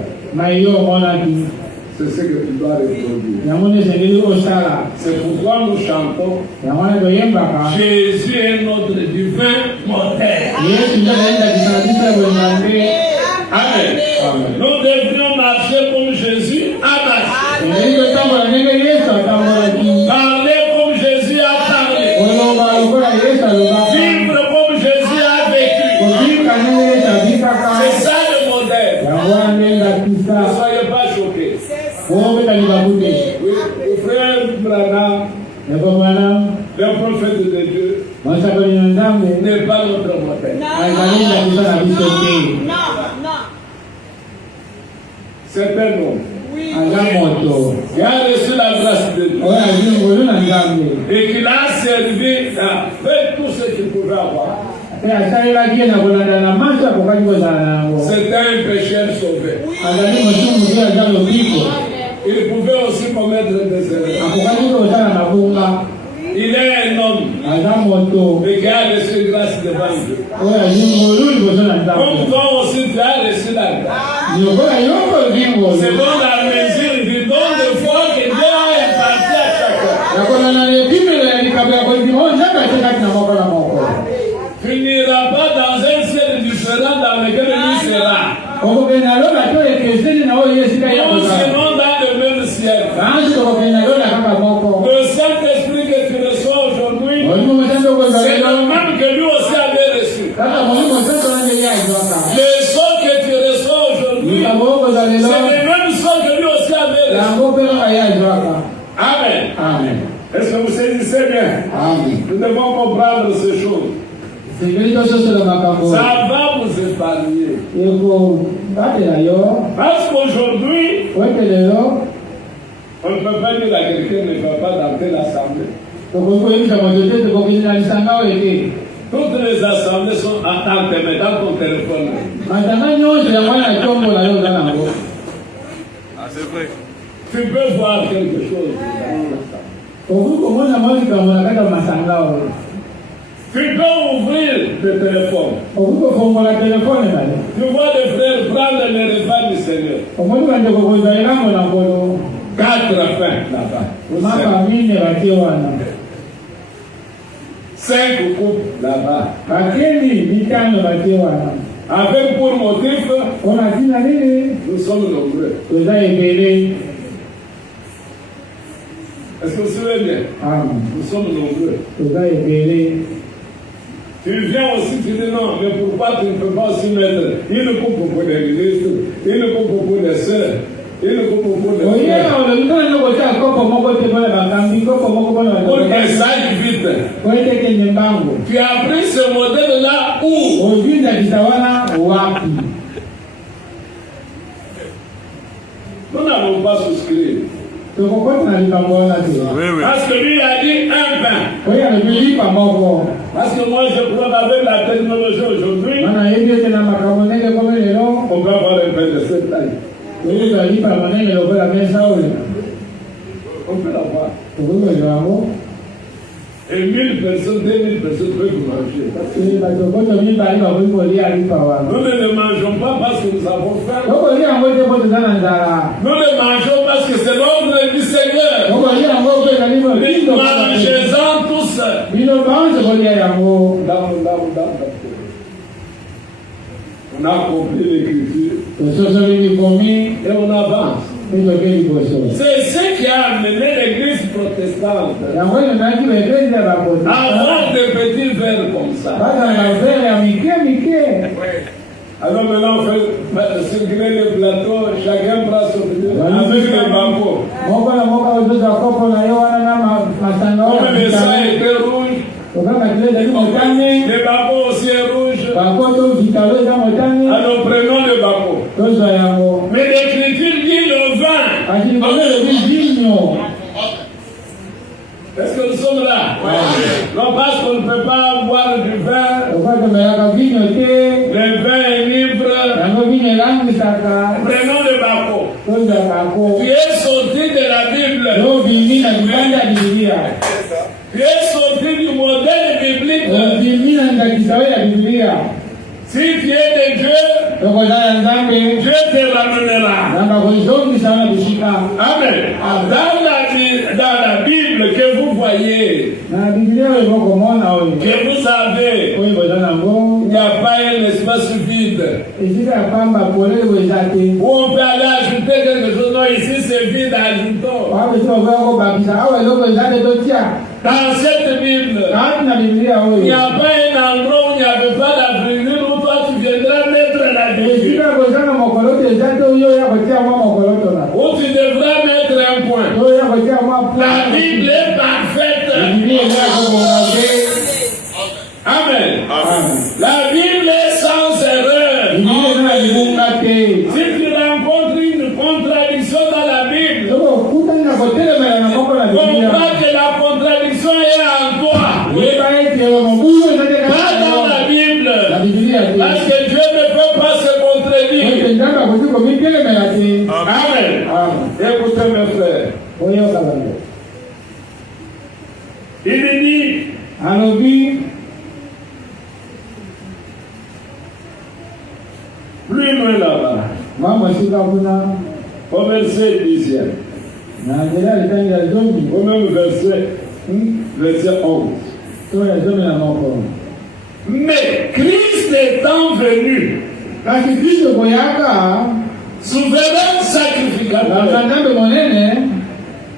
C'est ce que tu dois reproduire. C'est pourquoi nous chantons. Jésus est notre divin modèle. Amen. Nous devrions marcher comme Jésus a marché. Parler comme Jésus a parlé. Vivre comme Jésus a vécu. C'est ça le modèle. Ne soyez pas choqués. Oui, le frère Branham, le prophète de Dieu, n'est pas notre modèle. C'est un homme. Il a reçu la grâce de Dieu. Et qu'il a servi avec tout ce qu'il pouvait avoir. C'était un pécheur sauvé. Il pouvait aussi commettre des erreurs. Il est un homme, mais qui a reçu grâce devant Dieu. Comme toi aussi, tu as reçu la grâce. C'est dans la mesure du don de foi que Dieu a imparti à chacun. Tu n'iras pas dans un ciel différent dans lequel lui sera. Non, sinon dans le même ciel. Le Saint-Esprit que tu reçois aujourd'hui, c'est le même que lui aussi avait reçu. Le son que tu reçois aujourd'hui, c'est le même son que lui aussi avait reçu. Amen. Amen. Est-ce que vous saisissez bien? Amen. Nous devons comprendre ces choses. Ça va vous épargner. Parce qu'aujourd'hui, on ne peut pas dire à quelqu'un ne va pas dans telle assemblée. Toutes les assemblées sont à temps dans ton téléphone. Ah, c'est vrai. Tu peux voir quelque chose. Tu peux ouvrir le téléphone. Tu vois les frères prendre les repas du Seigneur. 4 fins là-bas. 5 coupes là-bas. Avec pour motif, nous sommes nombreux. Est-ce que vous savez bien? Nous sommes nombreux. Tu viens aussi, tu dis non, mais pourquoi tu ne peux pas aussi mettre une coupe pour les ministres, une coupe pour les sœurs, une coupe pour les frères. Pour que ça aille vite. Tu as pris ce modèle-là où? Nous n'avons pas souscrit. Parce que lui a dit un pain. Parce que moi je crois qu'avec la technologie aujourd'hui, on peut avoir un pain de cette taille. On peut l'avoir. Et 1000 personnes, 2000 personnes peuvent manger. Nous ne le mangeons pas parce que nous avons faim. Nous le mangeons parce que c'est l'ordre du Seigneur. Mangez-en tous. On a compris l'écriture. Et on avance. C'est ce qui a amené l'église protestante à avoir des petits verres comme ça. Alors maintenant on fait circuler les plateaux, chacun prend son verre avec le bambou. Comme le sang était rouge, le bambou aussi est rouge. Alors prenons le bambou. Mais l'écriture dit le vin. Est-ce que nous sommes là? Non, parce qu'on ne peut pas boire du vin. Le vin est libre. Prenons le bambou. Tu es sorti de la Bible. Tu es sorti du modèle biblique. Si tu es de Dieu, Dieu te ramènera. Amen. Dans la Bible que vous voyez, que vous avez, il n'y a pas un espace vide. Où on peut aller ajouter quelque chose. Non, ici c'est vide, ajoutons. Dans cette Bible, il n'y a pas un endroit où il n'y avait pas la brûlure où toi tu viendras mettre la brûlure. Où tu devras mettre un point. La Bible est parfaite. Amen. La Bible est sans erreur. Si tu rencontres une contradiction dans la Bible, comprends que la contradiction est en toi. Pas dans la Bible. Parce que Dieu ne peut pas se contredire. Amen. Écoutez mes frères. Il dit, plus loin là-bas, au verset 10e, au même verset 11. Mais Christ étant venu, souverain sacrificateur,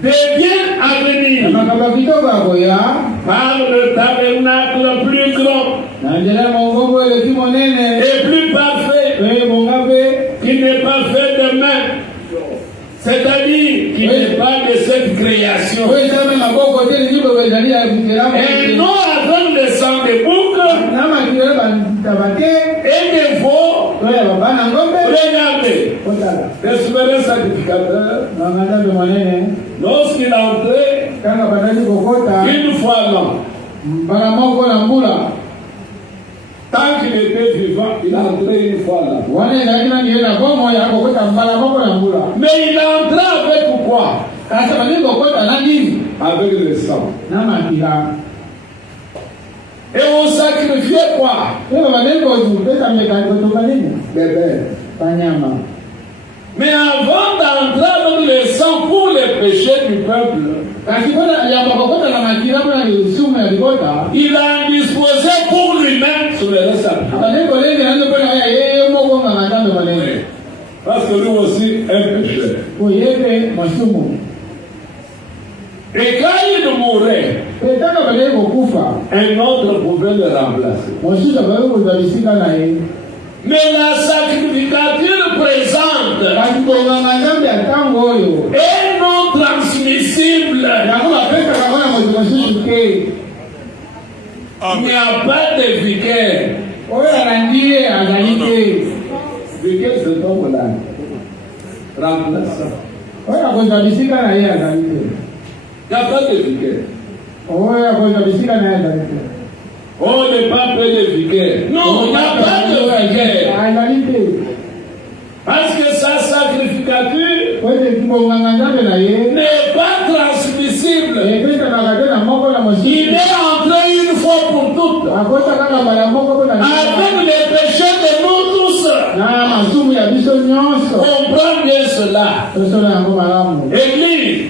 devient à venir par le tabernacle plus grand et plus parfait, qui n'est pas fait de main, c'est-à-dire qui n'est pas de cette création, et non avec le sang de bouc et de veau. Regardez, le souverain sacrificateur, lorsqu'il entrait une fois l'an, Tant qu'il était vivant, il est entré une fois là. Mais il est entré avec quoi? Avec le sang. Et on sacrifiait quoi? Bébé. Mais avant d'entrer dans le sang pour les péchés du peuple, il a disposé pour lui-même sur le reste. Parce que lui aussi est pécheur. Et quand il mourait, un autre pouvait le remplacer. Mais la sacrificature présente est non transmissible. Il n'y a pas de vicaire. Vicaire, c'est comme là. Remplaçant. Il n'y a pas de vicaire. Oh, le pape est le vicaire. Non, il n'y a pas de vicaire. Parce que sa sacrificature n'est pas transmissible. Il est entré une fois pour toutes. Avec les péchés de nous tous. Comprends bien cela. Église.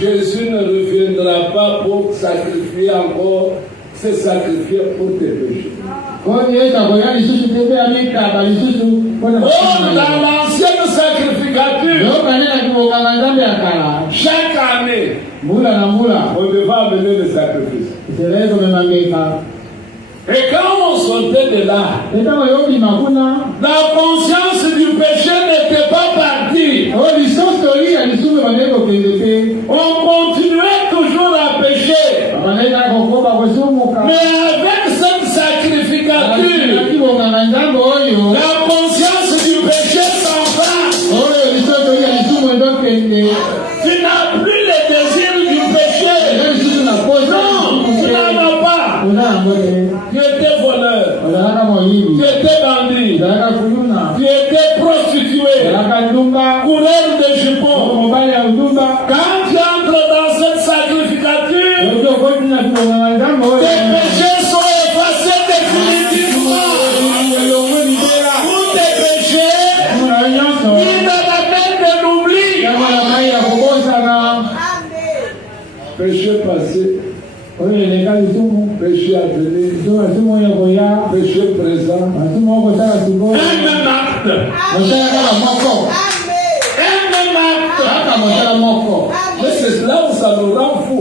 Jésus ne reviendra pas pour sacrifier encore. C'est sacrifié pour tes péchés. Oh, dans l'ancienne sacrificature, chaque année, on devait amener le sacrifice. Et quand on sortait de là, la conscience du péché n'était pas partie. On continuait toujours à pécher. Mais avec cette sacrificature, la conscience du péché s'en va. Tu n'as plus le désir du péché. Non, tu n'en as pas. Tu étais voleur. Tu étais bandit. Tu étais prostitué. Coureur de jupons. Quand tu entres dans cette sacrificature, tes péchés sont effacés définitivement. Tous tes péchés, ils ne l'amènent de l'oubli. Péché passé, péché à venir, péché présent, un même acte. Un même acte. Mais c'est là où ça nous rend fou.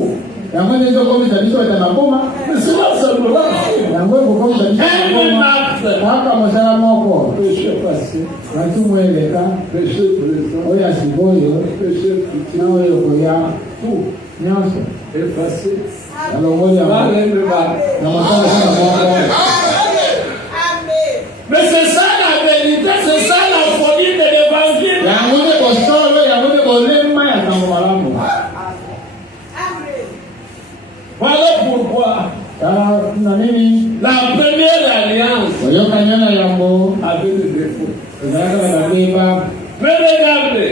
Mais c'est là où ça nous rend fou. Un même acte. Péché passé, péché présent, péché futur, tout effacé. Mais c'est ça la vérité, c'est ça la folie de l'évangile. Voilà pourquoi la première alliance avait le défaut. Mais regardez,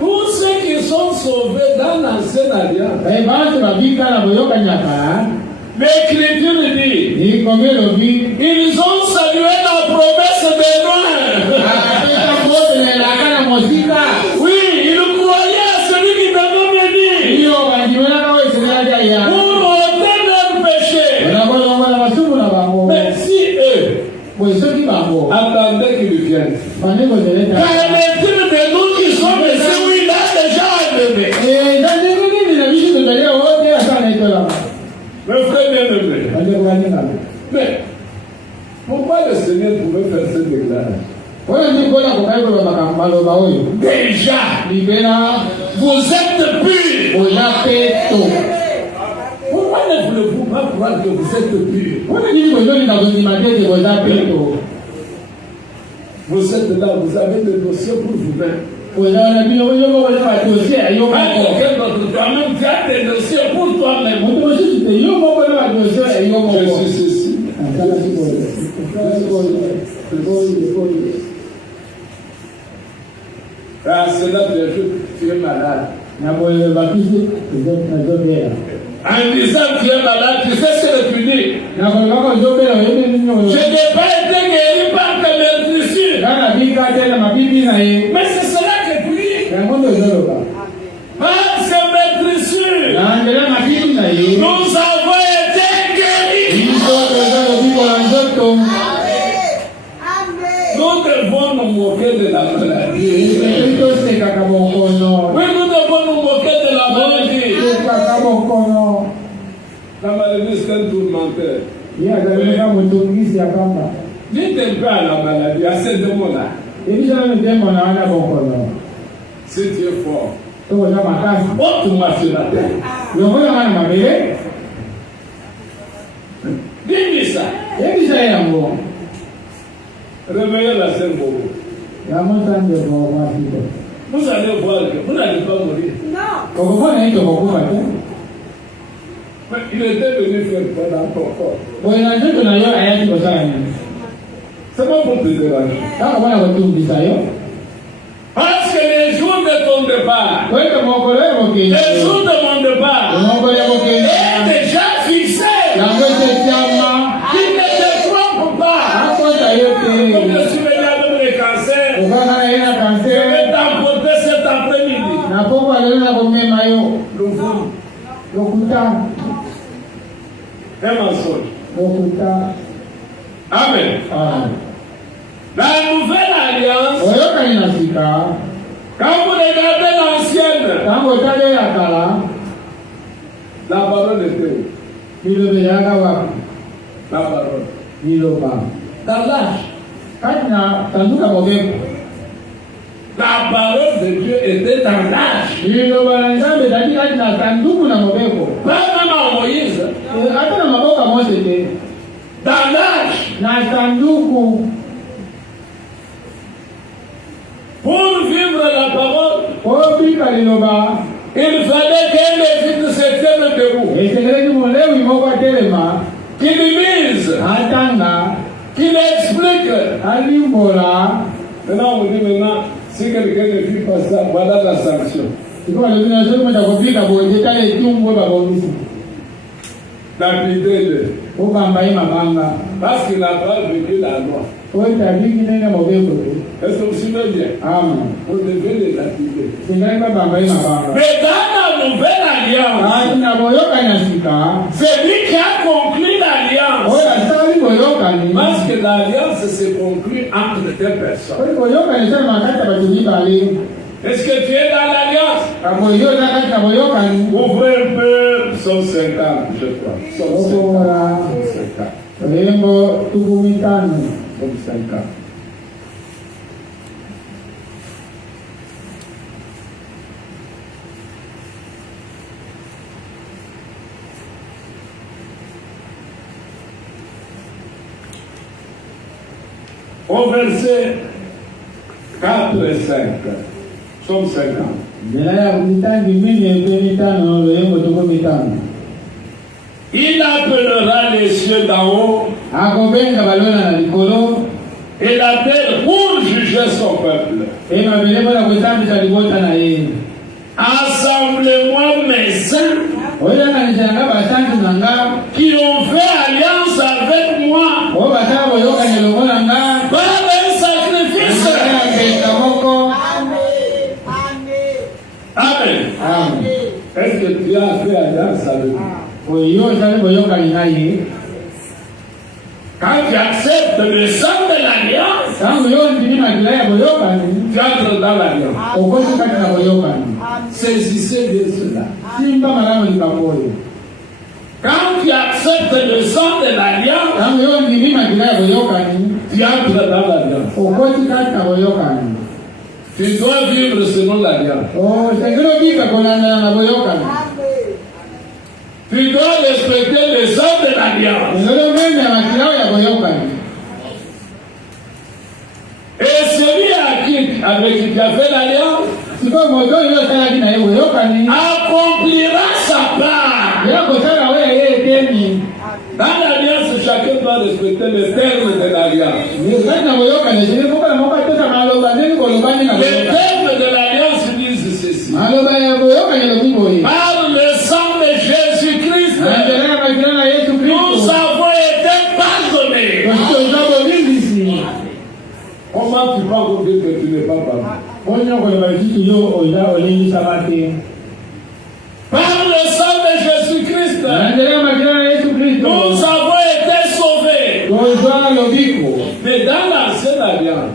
tous ceux qui sont sauvés dans l'ancienne alliance, l'Écriture dit, ils ont salué la promesse de loin. Oui, ils croyaient à celui qui devait venir pour ôter leur péché. Mais si eux attendaient qu'il vienne, permettez-le de nous qui sommes ici où il a déjà amené. Mes frères bien-aimés, mais pourquoi le Seigneur pouvait faire cette déclaration? Déjà, vous êtes purs. Pourquoi ne voulez-vous pas croire que vous êtes purs? Vous êtes là, vous avez le dossier pour vous-même. Quelqu'un d'autre, toi-même, tu as des dossiers pour toi-même. Je suis ceci, C'est là que tu es malade. En disant que tu es malade, tu sais ce que tu dis. Je n'ai pas été guéri par ta meurtrissure. Mais c'est cela que tu dis. Par ces meurtrissures, nous avons été guéris. Nous devons nous moquer de la maladie. Oui, nous devons nous moquer de la maladie. La maladie, c'est un tourmenteur. Dites un peu à la maladie, à ces démons-là. Si tu es fort, ôte-moi sur la terre. Dis-lui ça. Réveillez la scène Bobo. Vous allez voir que vous n'allez pas mourir. Non. Il était venu faire quoi dans ton corps? C'est pas pour te déranger. Parce que les jours de ton départ, les jours de mon départ, est déjà fixé. Il ne te trompe pas. Comme je suis venu avec le cancer, je vais t'emporter cet après-midi. Un mensonge. Amen. La nouvelle alliance, quand vous regardez l'ancienne, la parole était où? La parole. Dans l'âge. La parole de Dieu était dans l'âge. Pas même à Moïse. Dans l'âge. Pour vivre la parole, il fallait qu'un lévite se tienne debout. Qu'il lise, qu'il explique. Maintenant, on vous dit maintenant, si quelqu'un ne vit pas ça, voilà la sanction. D'appliquer parce qu'il n'a pas vécu la loi. Est-ce que vous suivez bien? Amen. Vous devez les appliquer. Mais dans la nouvelle alliance, c'est lui qui a conclu l'alliance. Parce que l'alliance se conclut entre deux personnes. Est-ce que tu es dans l'alliance? Ouvrez un peu son 50, je crois. Son 50. Au verset 4 et 5, Somme 50. Il appellera les cieux d'en haut et la terre pour juger son peuple. Assemblez-moi mes saints qui ont fait alliance avec moi par un sacrifice. Amen. Est-ce que tu as fait alliance avec moi? Quand tu acceptes le sang de l'alliance, tu entres dans l'alliance. Saisissez bien cela. Quand tu acceptes le sang de l'alliance, tu entres dans l'alliance. Tu dois vivre selon l'alliance. Tu dois respecter le sang de l'alliance. Et celui avec qui tu as fait l'alliance accomplira sa part. Dans l'alliance, chacun doit dois respecter les termes de l'alliance. Les termes de l'alliance disent ceci. Par le sang de Jésus-Christ, nous avons été pardonnés. Comment tu peux dire que tu n'es pas pardonné? Par le sang de Jésus-Christ, nous avons été sauvés. Mais dans l'ancienne alliance,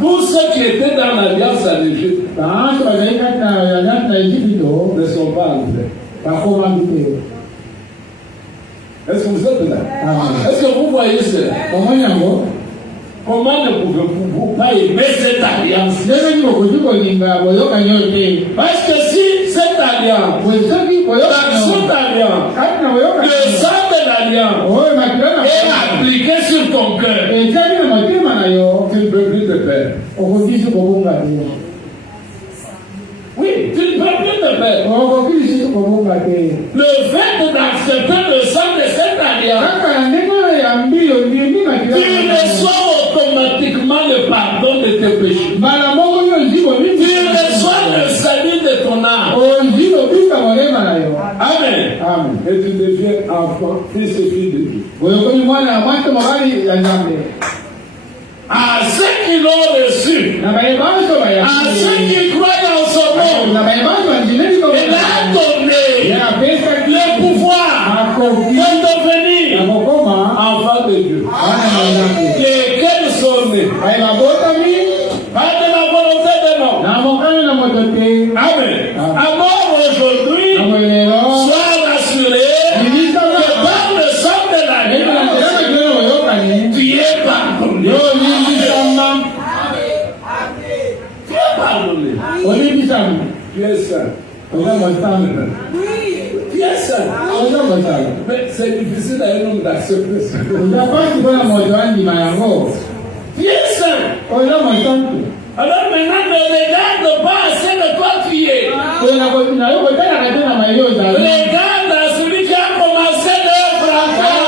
tous ceux qui étaient dans l'alliance en Égypte ne sont pas entrés. Est-ce que vous êtes là? Est-ce que vous voyez cela? Comment ne pouvez-vous pas aimer cette alliance? Parce que si cette alliance, le sang de l'alliance est appliqué sur ton cœur, tu ne peux plus te perdre. Oui, tu ne peux plus te perdre. Le fait d'accepter le sang de cette alliance, tu reçois automatiquement le pardon de tes péchés. Tu reçois le salut de ton âme. Amen. Et tu deviens enfant, fils et fille de Dieu. À ceux qui l'ont reçu, à ceux qui croient en son nom, il a donné le pouvoir de devenir enfant de Dieu. Lesquels sont nés pas de la volonté de l'homme. Amen. Alors aujourd'hui, sois rassuré que par le sang de l'alliance, tu es pardonné. Tu es pardonné. Tu es saint. Tu es saint. Mais c'est difficile à un homme d'accepter ça. Tu es saint. Alors maintenant, ne regarde pas à ce que toi tu es. Regarde à celui qui a commencé l'œuvre en toi.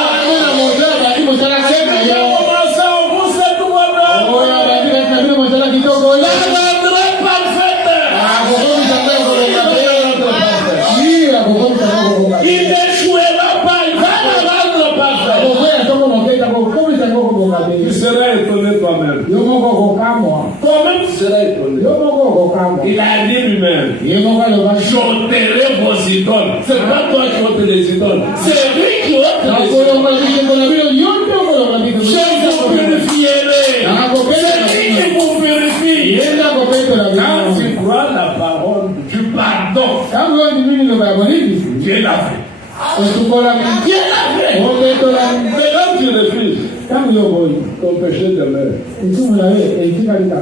Celui qui a commencé en vous, c'est tout votre œuvre. La rendrait parfaite. Il n'échouera pas, il va la rendre parfaite. Tu seras étonné toi-même. Toi-même tu seras étonné. Il a dit lui-même, j'ôterai vos idoles. C'est pas toi qui ôtes les idoles, c'est lui qui ôte les idoles. Je vous purifierai. C'est lui qui vous purifie. Quand tu crois la parole du pardon, Dieu l'a fait. Dieu l'a fait. Mais quand tu refuses, ton péché demeure.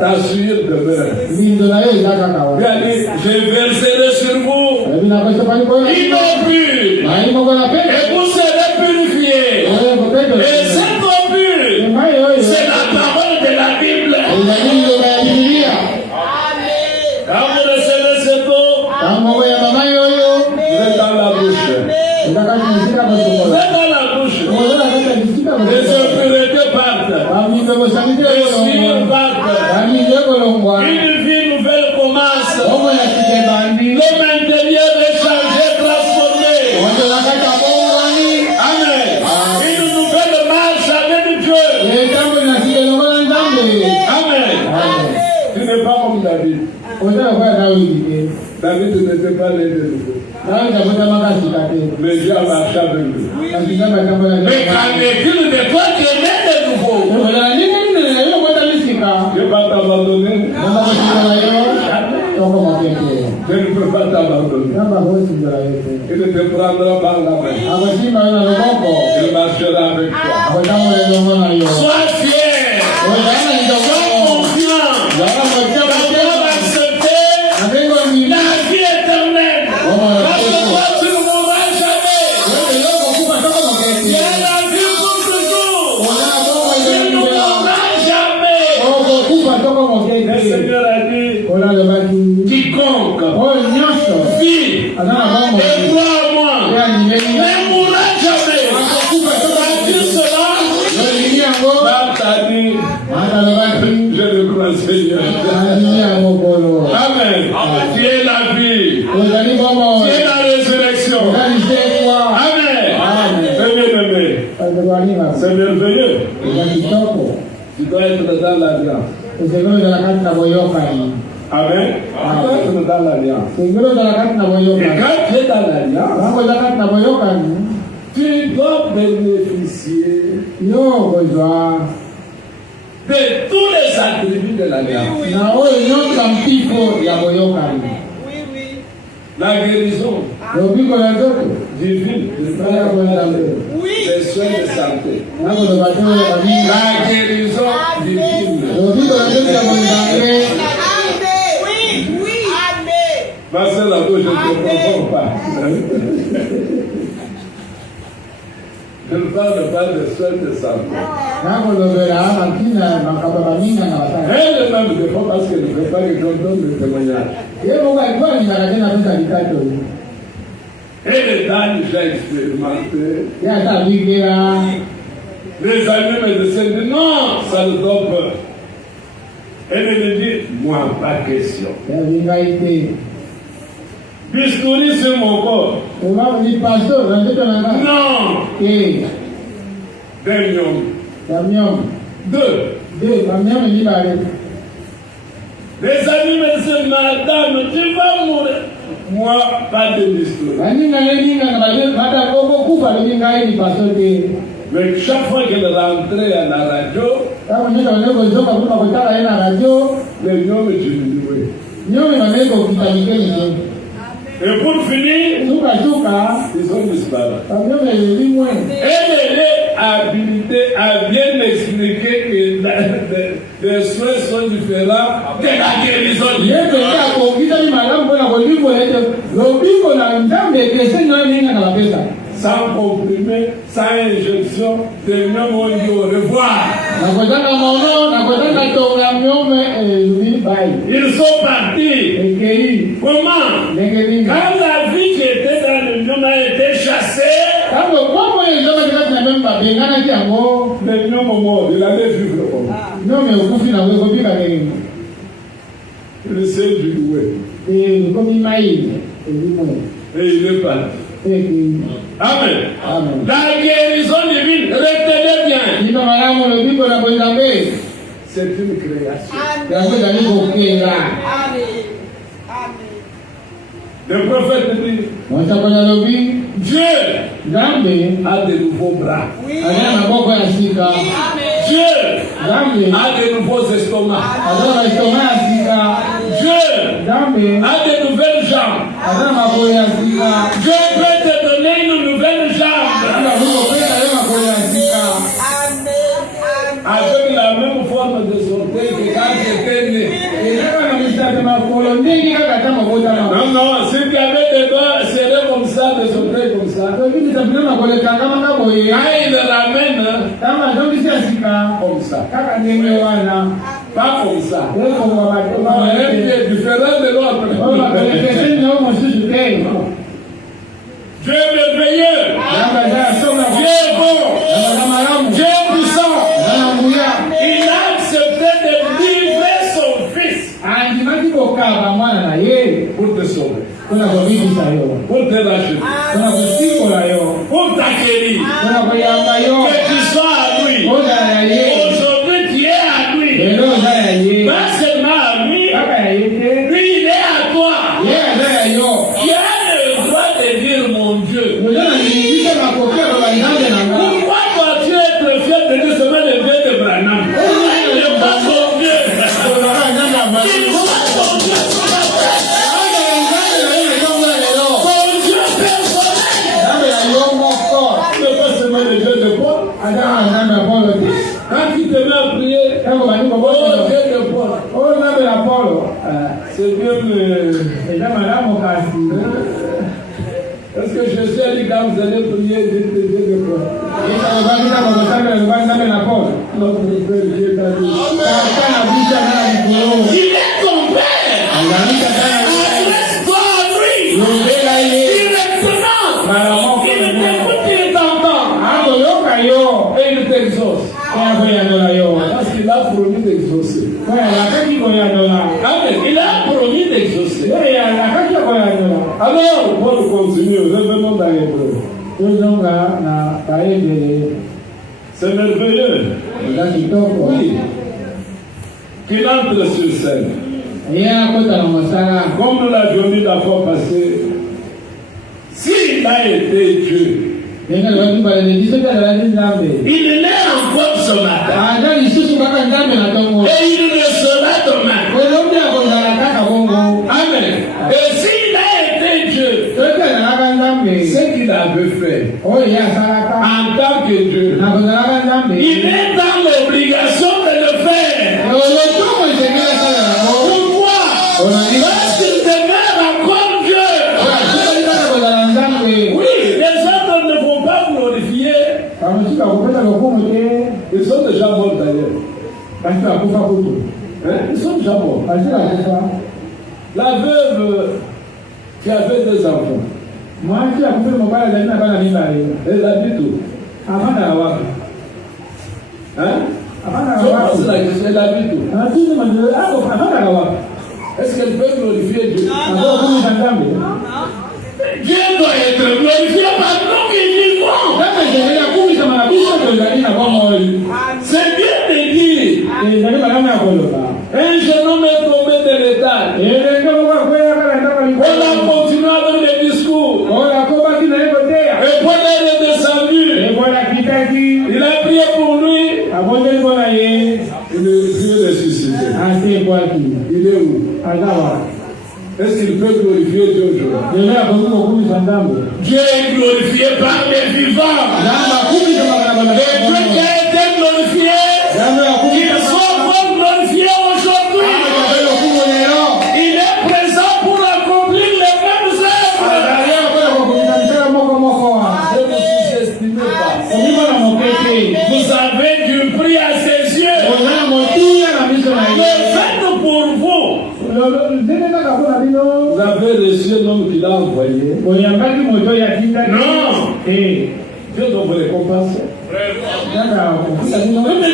Ta suite demeure. Il a dit, je verserai sur vous innommable. Et vous serez purifiés. Et cette eau pure, c'est la parole de la Bible. Quand vous recevez cette eau, vous êtes dans la bouche. Vous êtes dans la bouche. Les impurités partent. Les souillures partent. Une vie nouvelle commence. L'homme intérieur est changé, transformé. Amen. Une nouvelle marche avec Dieu. Amen. Tu n'es pas comme David. David n'était pas né de nouveau. Mais Dieu a marché avec lui. Mais qu'en est-il de toi qui es né de nouveau? Dieu va t'abandonner. Dieu ne peut pas t'abandonner. Il ne te prendra par la main. Il marchera avec toi. Sois fier. Sois confiant. D'avoir accepté la vie éternelle. Parce que toi, tu ne mourras jamais. Il y a la vie pour toujours. Tu ne mourras jamais. Le Seigneur a dit, quiconque vit et croit en moi ne mourra jamais. Tu a dit, je le crois, Seigneur. Amen. Tu es la vie. Tu es la résurrection. Amen. C'est merveilleux. Tu dois être dans l'alliance. Amen. Tu dois être dans l'alliance. Et quand tu es dans l'alliance, tu dois bénéficier de tous les attributs de l'alliance. La guérison divine, les soins de santé. La guérison divine. Parce que la bouche ne te comprend pas. Je ne parle pas de soins de santé. Elle est même des fois parce qu'elle ne fait pas que j'en donne le témoignage. Et les dames, j'ai expérimenté. Les amis me disaient, non, ça ne doit pas. Elle me dit, moi, pas question. Bistouri sur mon corps. Non. Deux. Les amis me disent, madame, tu vas mourir. Moi, pas de bistouri. Mais chaque fois qu'elle rentrait à la radio, les gens me diminuaient. Et pour finir, ils ont disparu. Elle est habilitée à bien expliquer que les soins sont différents de la guérison. Sans comprimé, sans injection, les gens vont dire au revoir. Ils sont partis. Comment? Quand la vie qui était dans le monde a été chassée, les gens sont morts. Il avait vu le monde. Il s'est joué. Et il est parti. Amen. La guérison divine, retenez bien. C'est une création. Le prophète dit, Dieu a de nouveaux bras. Dieu a de nouveaux estomacs. Dieu a de nouvelles jambes. Dieu peut te donner une nouvelle jambe. Avec la même forme de santé que quand j'étais né. Non, si tu avais des doigts serrés comme ça, des orteils comme ça, quand il le ramène, comme ça. Pas comme ça. Un pied différent de l'autre. Dieu est merveilleux. Dieu est bon. Dieu est puissant. Il a accepté de livrer son fils pour te sauver, pour te racheter, pour t'acquérir, que tu sois à lui. Aujourd'hui tu es à lui, pas seulement à lui, lui il est à toi. Tu as le droit de dire mon Dieu. Pourquoi dois-tu être fier de dire seulement le Dieu de Branham? Il n'est pas ton Dieu. Il n'est pas ton Dieu. Ton Dieu personnel. Tu n'es pas seulement le Dieu de Paul. Quand tu te mets à prier, oh Dieu de Paul. C'est Dieu Est-ce que Jésus a dit quand vous allez prier, dites le Dieu de Paul? Notre Père Dieu t'a dit. Il est ton Père. Reste-toi à lui. Il est tenant. Il t'écoute, il t'entend. Et il t'exauce. d'exaucer. Amen. Il a promis d'exaucer. Alors, Paul continue, revenons dans l'Hébreu. C'est merveilleux. Oui. Qu'il entre sur scène. Comme nous l'avions dit la fois passée, s'il a été Dieu, il est encore ce matin. Et il le sera demain. Amen. Et s'il a été Dieu, ce qu'il avait fait en tant que Dieu, il est dans l'obligation de le faire. Pourquoi? Parce qu'il demeure encore Dieu. Oui, les autres ne vont pas glorifier. Ils sont déjà morts d'ailleurs. Ils sont déjà morts. La veuve qui avait deux enfants. Elle habite où? Elle habite où? Est-ce qu'elle peut glorifier Dieu? Dieu doit être glorifié par nous qui vivons. C'est bien de dire. Un jeune homme est tombé de l'étage. On a continué avec les discours. Et Paul est descendu. Il a prié pour lui. Dieu est ressuscité. Il est où? Est-ce qu'il peut glorifier Dieu aujourd'hui? Dieu est glorifié par les vivants. Et Dieu qui a été glorifié, qu'il soit glorifié aujourd'hui. Il est présent pour accomplir les mêmes œuvres. Ne vous sous-estimez pas. Vous avez du prix à ses yeux. Le fait pour vous. Vous avez reçu l'homme qui l'a envoyé. Non. Dieu doit vous récompenser. Mais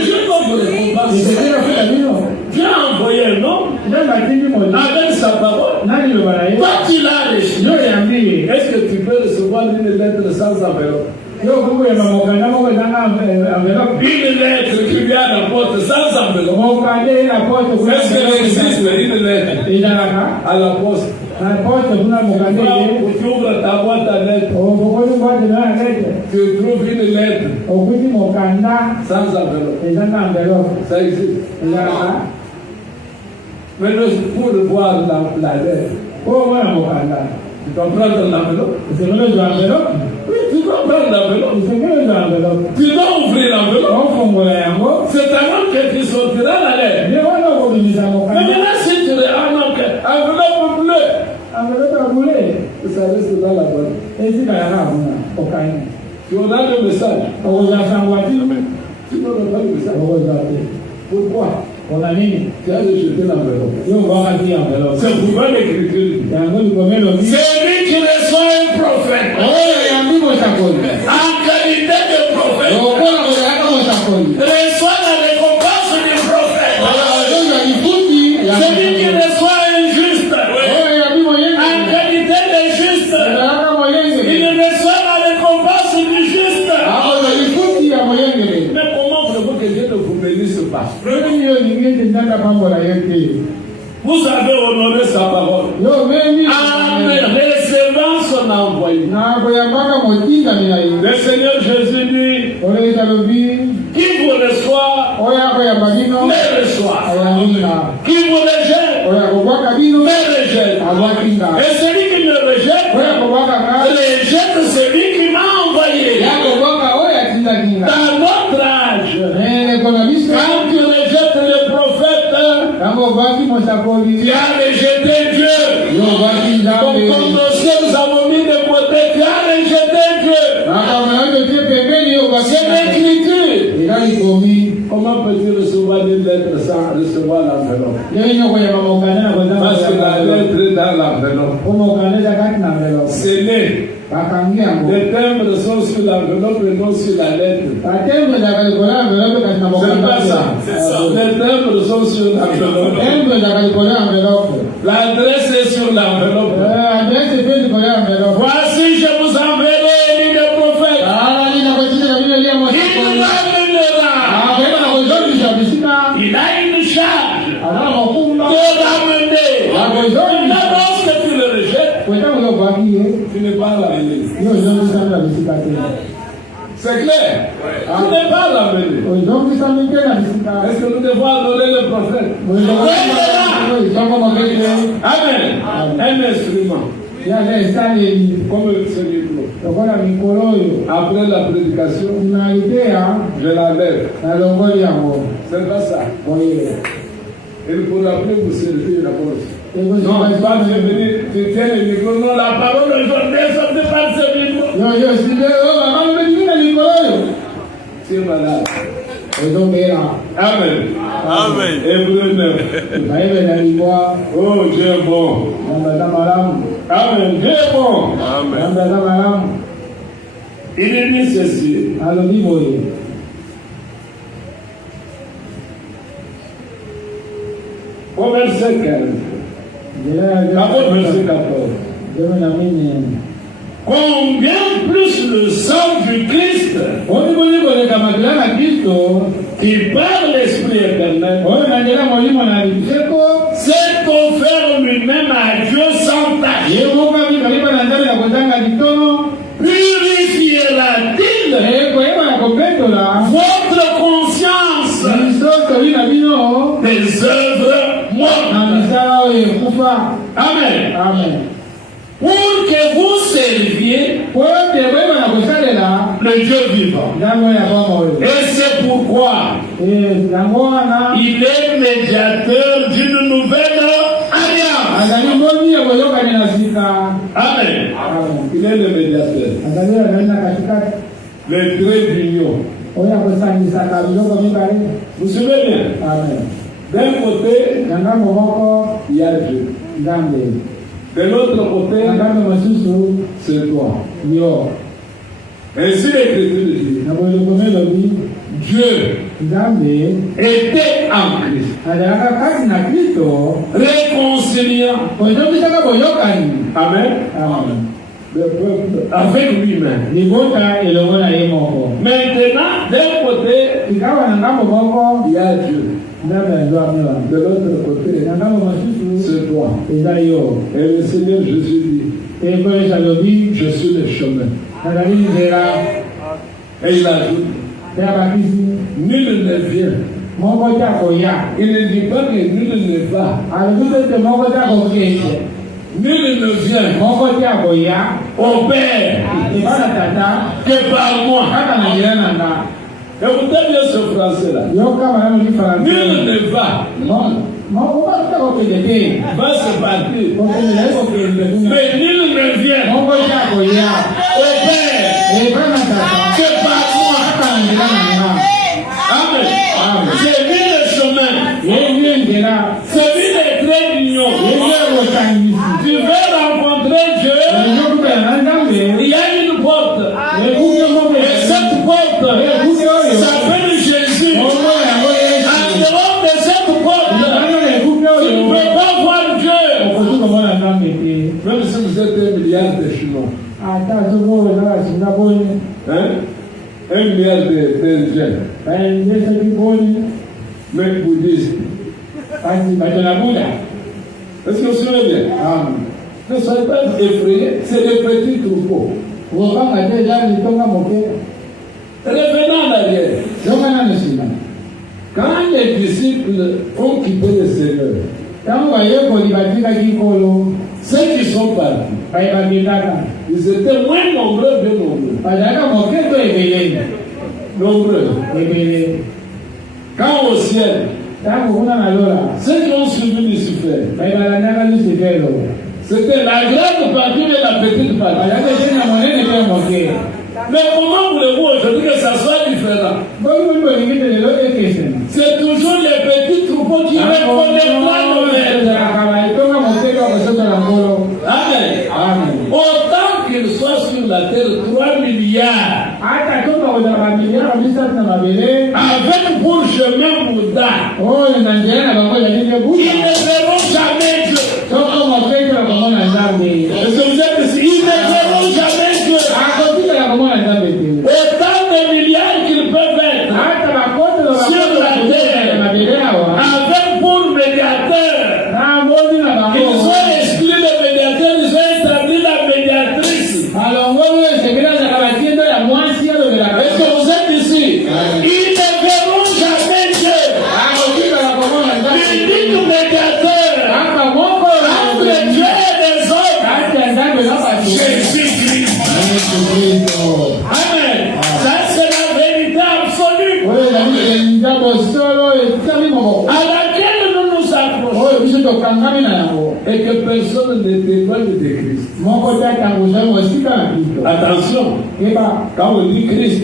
Dieu doit vous récompenser. Dieu a envoyé un homme avec sa parole. Toi, tu l'as reçu. Est-ce que tu peux recevoir une lettre sans enveloppe? Une lettre qui vient à la porte sans enveloppe. Est-ce qu'elle existe une lettre à la poste? Tu ouvres ta boîte à lettres. Tu trouves une lettre sans enveloppe. Ça existe. Mais pour voir la lettre, tu dois prendre l'enveloppe. Oui, tu dois prendre l'enveloppe. Tu dois ouvrir l'enveloppe. C'est alors que tu sortiras la lettre. Mais maintenant, si tu enveloppe bleue, ça reste dans la boîte. Tu auras le message. Tu n'auras pas le message. Pourquoi? Tu as rejeté l'enveloppe. C'est pourquoi l'écriture. C'est lui qui reçoit un prophète. En qualité de prophète. Reçoit la récompense du prophète. C'est lui qui reçoit un juste. En qualité de juste. Il reçoit la récompense du juste. Mais comment voulez-vous que Dieu ne vous bénisse pas? Vous avez honoré sa parole en recevant son envoyé. Le Seigneur Jésus dit, qui vous reçoit, me reçoit. Qui vous rejette, me rejette. Et celui qui me rejette celui qui m'a envoyé. Dans notre âge, quand tu rejettes le prophète, tu as rejeté Dieu. Comme nos cieux avons mis de côté, tu as rejeté Dieu. C'est l'écriture. Comment peux-tu recevoir une lettre sans recevoir l'enveloppe? Parce que la lettre est dans l'enveloppe. C'est né. Les timbres sont sur l'enveloppe et non sur la lettre. C'est pas ça. Les timbres sont sur l'enveloppe. L'adresse est sur l'enveloppe. Voici, je vous enverrai le prophète. Il a une charge de ramener. Lorsque tu le rejettes, tu n'es pas ramené. C'est clair. Tu n'es pas ramené. Est-ce que nous devons adorer le prophète? Amen. Un instrument. Comme ce micro. Après la prédication, je la lève. C'est pas ça. Il faut rappeler vous servir la bosse. Non, pas venir, tu tiens le micro. Non, la parole aujourd'hui est sortie par ce micro. Tu es malade. Amen. Amen. Hébreu 9. Oh, Dieu est bon. Amen. Dieu est bon. Amen. Il est dit ceci. Au verset 15. D'abord, verset 14. Combien plus le sang du Christ qui par l'Esprit éternel s'est offert lui-même à Dieu sans tâche. Purifiera-t-il votre conscience des œuvres mortes? Amen. Pour que vous serviez le Dieu vivant. Et c'est pourquoi il est médiateur d'une nouvelle alliance. Amen. Il est le médiateur. Le trait d'union. Vous savez bien. D'un côté, il y a Dieu. De l'autre côté, c'est toi. Ainsi l'Écriture dit, Dieu était en Christ, réconciliant Amen. Le peuple avec lui-même. Maintenant, d'un côté, il y a Dieu. De l'autre côté, c'est toi. Et le Seigneur Jésus dit, je suis le chemin. Et il ajoute, nul ne vient. Il ne dit pas que nul ne va. Nul ne vient au Père que par moi. Écoutez bien ce français-là. Nul ne va. Va se partir. Mais nul ne vient au Père que par moi. Amen. C'est lui le chemin. C'est lui le trait d'union. Tu veux rencontrer Dieu, il y a une porte. Et cette porte s'appelle Jésus. En dehors de cette porte, tu ne peux pas voir Dieu. Même si vous êtes 1 milliard de Chinois. Hein? 1 milliard d'Indiens. Même bouddhistes. Est-ce que vous savez bien? Ne soyez pas effrayés, c'est des petits troupeaux. Revenons en arrière. Quand les disciples ont quitté le Seigneur, ceux qui sont partis, ils étaient moins nombreux, bien nombreux. Quand au ciel, ceux qui ont suivi Lucifer, c'était la grande partie et la petite partie. Mais comment voulez-vous aujourd'hui que ça soit différent? C'est toujours les petits troupeaux qui reconnaîtront le maître. Amen. Autant qu'ils soient sur chemin Bouddha. Oh, il ne verront jamais Dieu. Ils ne verront jamais Dieu. Autant de milliards qu'ils peuvent être sur la terre, avec pour médiateur. Ils ont exclu le médiateur, ils ont établi la médiatrice. Est-ce que vous êtes ici? Ils ne verront jamais Dieu. L'unique médiateur entre Dieu et les hommes, Jésus-Christ. Amen. Ça, c'est la vérité absolue à laquelle nous nous approchons et que personne ne témoigne de Christ. Attention, quand on dit Christ,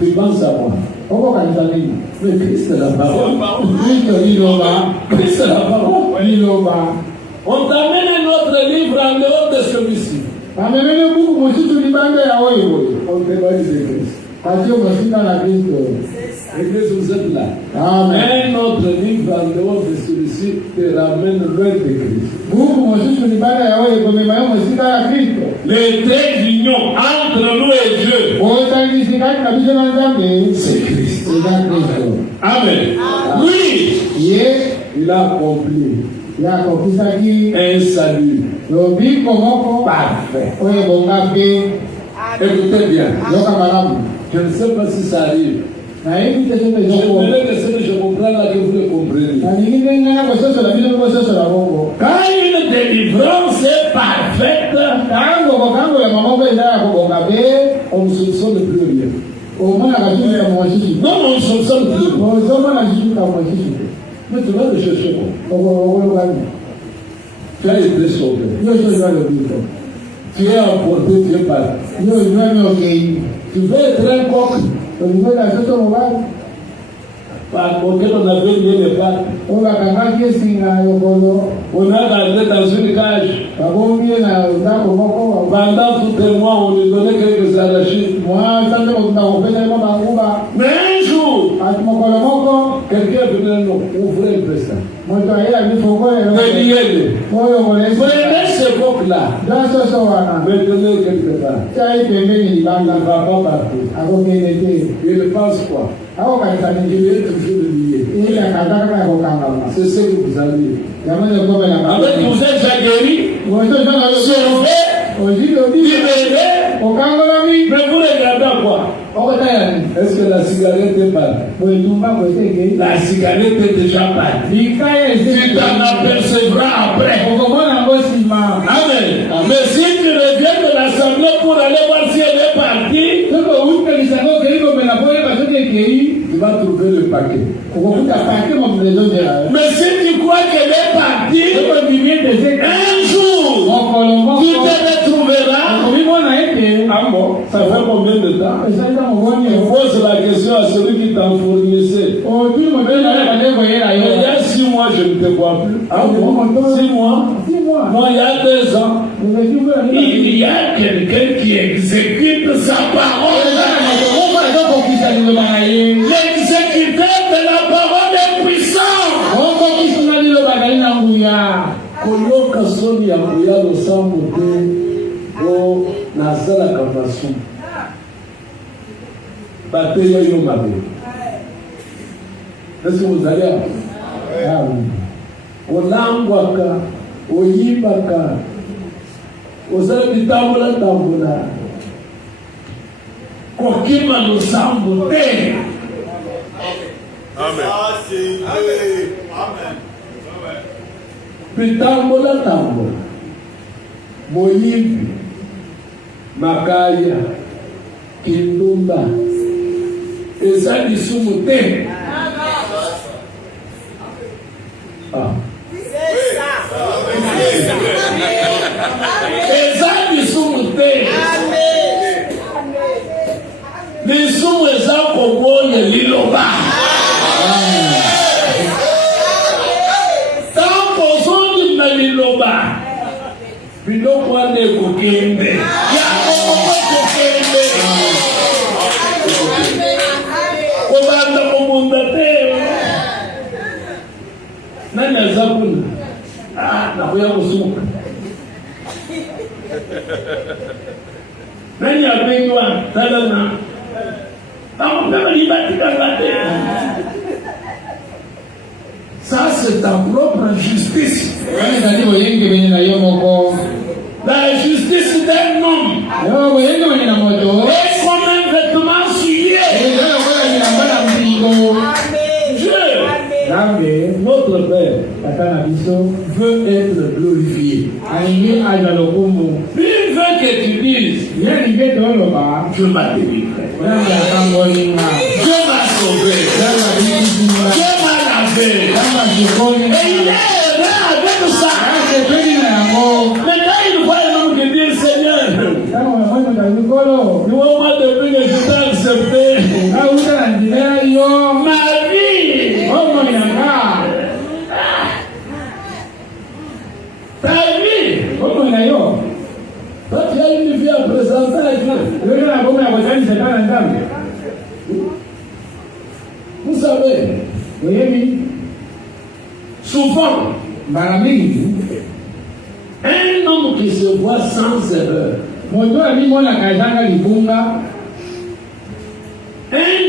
tu penses à moi. Mais Christ est la parole. Christ est la parole. On t'amène un autre livre en dehors de celui-ci. On témoigne de Christ. L'église, vous êtes là. Amen. Un autre livre en dehors de celui-ci te ramène loin de Christ. Les traits d'union entre nous et Dieu, c'est Christ. Amen. Lui, il a accompli un salut parfait. Écoutez bien. Je ne sais pas si ça arrive. Je voudrais que ce que je comprends là, que vous le compreniez. Quand une délivrance est parfaite, on ne soupçonne plus rien. Non, on ne soupçonne plus. Mais tu vas le chercher quoi? Tu as été sauvé. Tu es emporté, tu es parti. Tu veux être un coq par lequel on avait lié les pattes. On a gardé dans une cage. Pendant tout un mois, on lui donnait quelques arachides. Mais un jour, quelqu'un venait nous ouvrir un peu ça. Prenez ce coq-là. Mettez-le quelque part. Il ne va pas partout. Il pense quoi? Il est toujours lié. C'est ce que vous avez. Avec vous êtes déjà guéri, sauvé, libéré, mais vous regardez quoi? Est-ce que la cigarette est partie? La cigarette est déjà partie. Tu t'en apercevras après. Amen. Mais si tu reviens de l'assemblée pour aller voir si elle est partie, tu vas trouver le paquet. Mais si tu crois qu'elle est partie, un jour, tu te retrouveras. Ah bon, ça fait combien de temps? On pose la question à celui qui t'a fournissé. Il y a 6 mois, je ne te vois plus. Ah bon? 6 mois? Moi, il y a 2 ans. Il y a quelqu'un qui exécute sa parole. L'exécuteur de la parole est puissant. Koyoka soni ya kuya losambo te o nazala kamasu bateya yo mabe. Est-ce que vous allez olangwaka oyibaka ozala bitambola tambola kokima losambo te. Amen. Amen. Bitambola tambola moyibi makaya kindumba eza lisumu te. Eza lisumu te. Lisumu eza koboye liloba. Liloba biloko wana ekokende yango kokende kobanda kuya kusumuka. Nani apendwa talana? Kama libatika ngate. Ça c'est ta propre justice. La justice d'un homme est comme un vêtement souillé. Dieu, notre Père, veut être glorifié. Il veut que tu dises, je m'a délivré, je m'a sauvé, je m'a lavé. Et il est heureux avec ça. Maintenant, il voit un homme qui dit, Seigneur, nous au moins depuis que je t'ai accepté, ma vie, ta vie, toi tu as une vie à présenter à Dieu. Vous savez, souvent, un homme qui se voit sans erreur, un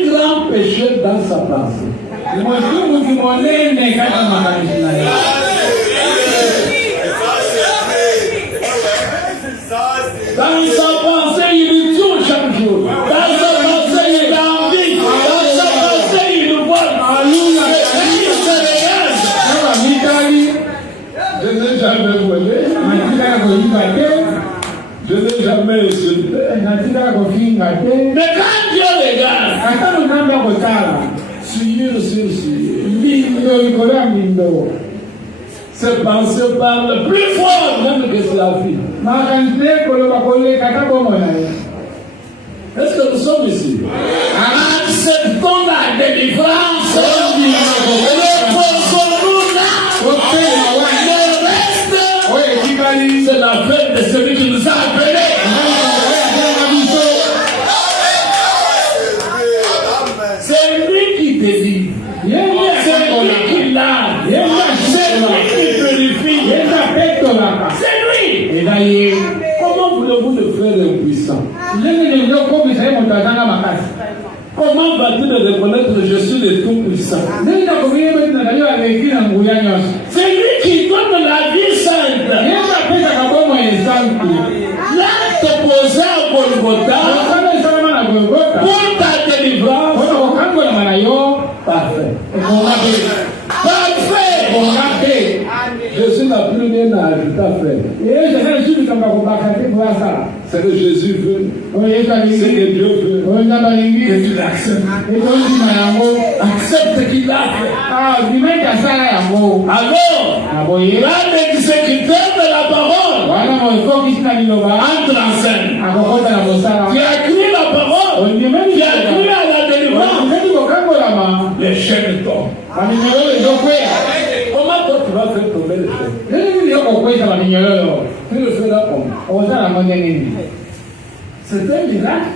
grand péché dans sa pensée. Dans sa pensée, il tourne chaque jour. Dans sa pensée, il a envie. Dans sa pensée, il voit. Il se regarde. Je n'ai jamais volé. Je n'ai jamais insulté. Mais quand Dieu regarde, sur ces pensées parlent plus fort même que la vie. Est-ce que nous sommes ici? Acceptons la délivrance. Reposons-nous là. Le reste, c'est la fête de celui qui nous a appelés. C'est lui qui délivre. C'est lui qui lave. C'est lui qui purifie. C'est lui. Comment voulez-vous le faire impuissant? Comment vas-tu le reconnaître que je suis le tout-puissant? C'est lui qui donne la vie sainte. L'acte posé à Golgotha pour ta délivrance. Parfait. Parfait. Jésus n'a plus rien à ajouter à faire. C'est que Jésus veut. C'est que Dieu veut. Que tu l'acceptes. Accepte qu'il l'a fait. Alors, l'un des exécuteurs de la parole entre en scène. Tu as cru la parole. Tu as cru à la délivrance. Les chaînes tombent. Comment toi tu vas faire tomber les chaînes? Tu le feras comment? C'est un miracle.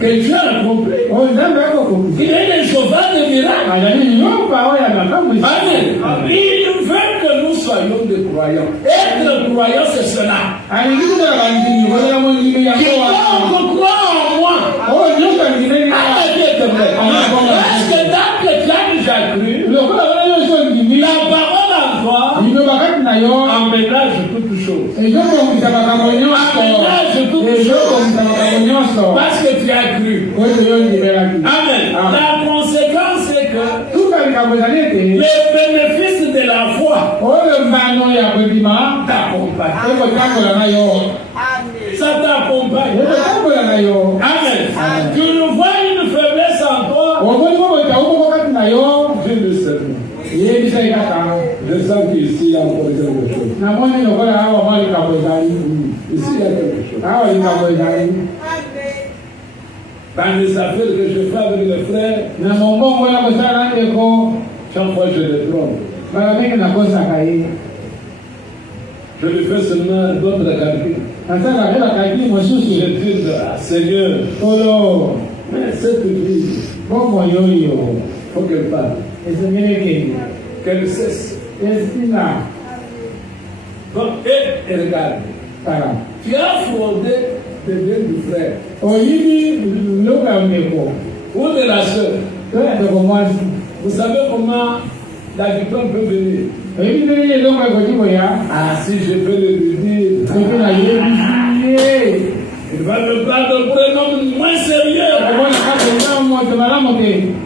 Que Dieu a accompli. Il est le sauveur de miracles. Amen. Il veut que nous soyons des croyants. Être croyant, c'est cela. Quiconque croit en moi. Est-ce que tant que tu as déjà cru, la parole en toi emménage toutes choses. Emménage toutes choses. Parce que tu as cru. Amen. La conséquence est que les bénéfices de la foi t'accompagnent. Ça t'accompagne. Amen. Tu ne vois une faiblesse en toi. Dieu le sait. Je sens qu'ici il y a encore quelque chose. Ici il y a quelque chose. Dans les affaires que je fais avec les frères, chaque fois je les trompe. Je lui fais seulement d'autres calculs. Je dis, Seigneur, mais cette vie, faut qu'elle parle. Qu'elle cesse. Et regarde. Tu as fondé des deux du frère. Ou de la soeur. Vous savez comment la victoire peut venir? Ah, si je peux le dire. Il va me prendre pour un homme moins sérieux.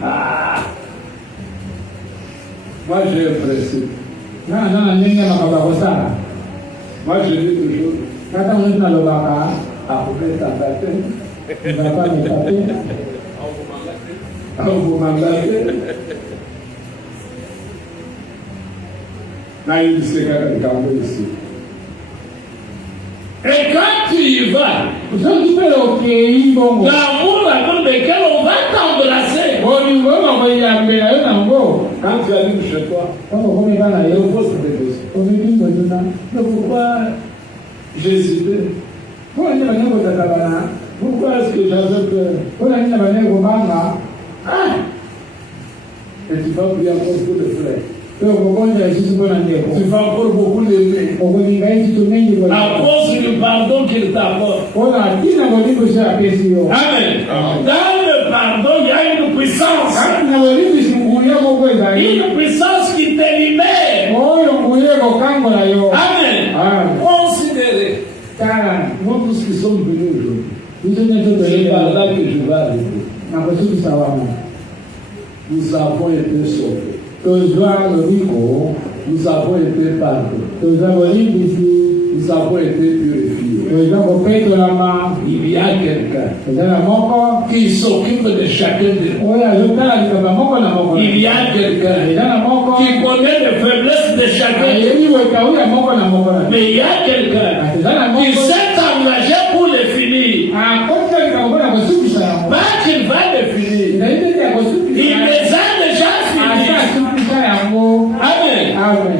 Ah. Moi, j'ai un principe. Moi, je dis toujours. Après ta tête, il va pas me taper. Vous mandatez. Là, il dit c'est quand ici. Et quand tu y vas, l'amour avec lequel on va t'embrasser. Quand tu arrives chez toi, il faut se déposer. Pourquoi j'hésitais? Pourquoi est-ce que j'avais peur? Et tu vas prier encore pour le frère. Tu vas encore beaucoup l'aimer. À cause du pardon qu'il t'apporte. Amen. Dans le pardon, il y a une puissance. Une puissance qui te libère. Amen. Considérez. Nous tous qui sommes venus aujourd'hui. C'est par là que je vais arriver. Nous avons été sauvés. Nous avons été pardonnés. Nous avons été purifiés. Il y a quelqu'un qui s'occupe de chacun de nous. Il y a quelqu'un qui connaît les faiblesses de chacun de nous. Mais il y a quelqu'un qui s'est engagé pour les finir. Pas qu'il va les finir. Il les a déjà finis. Amen.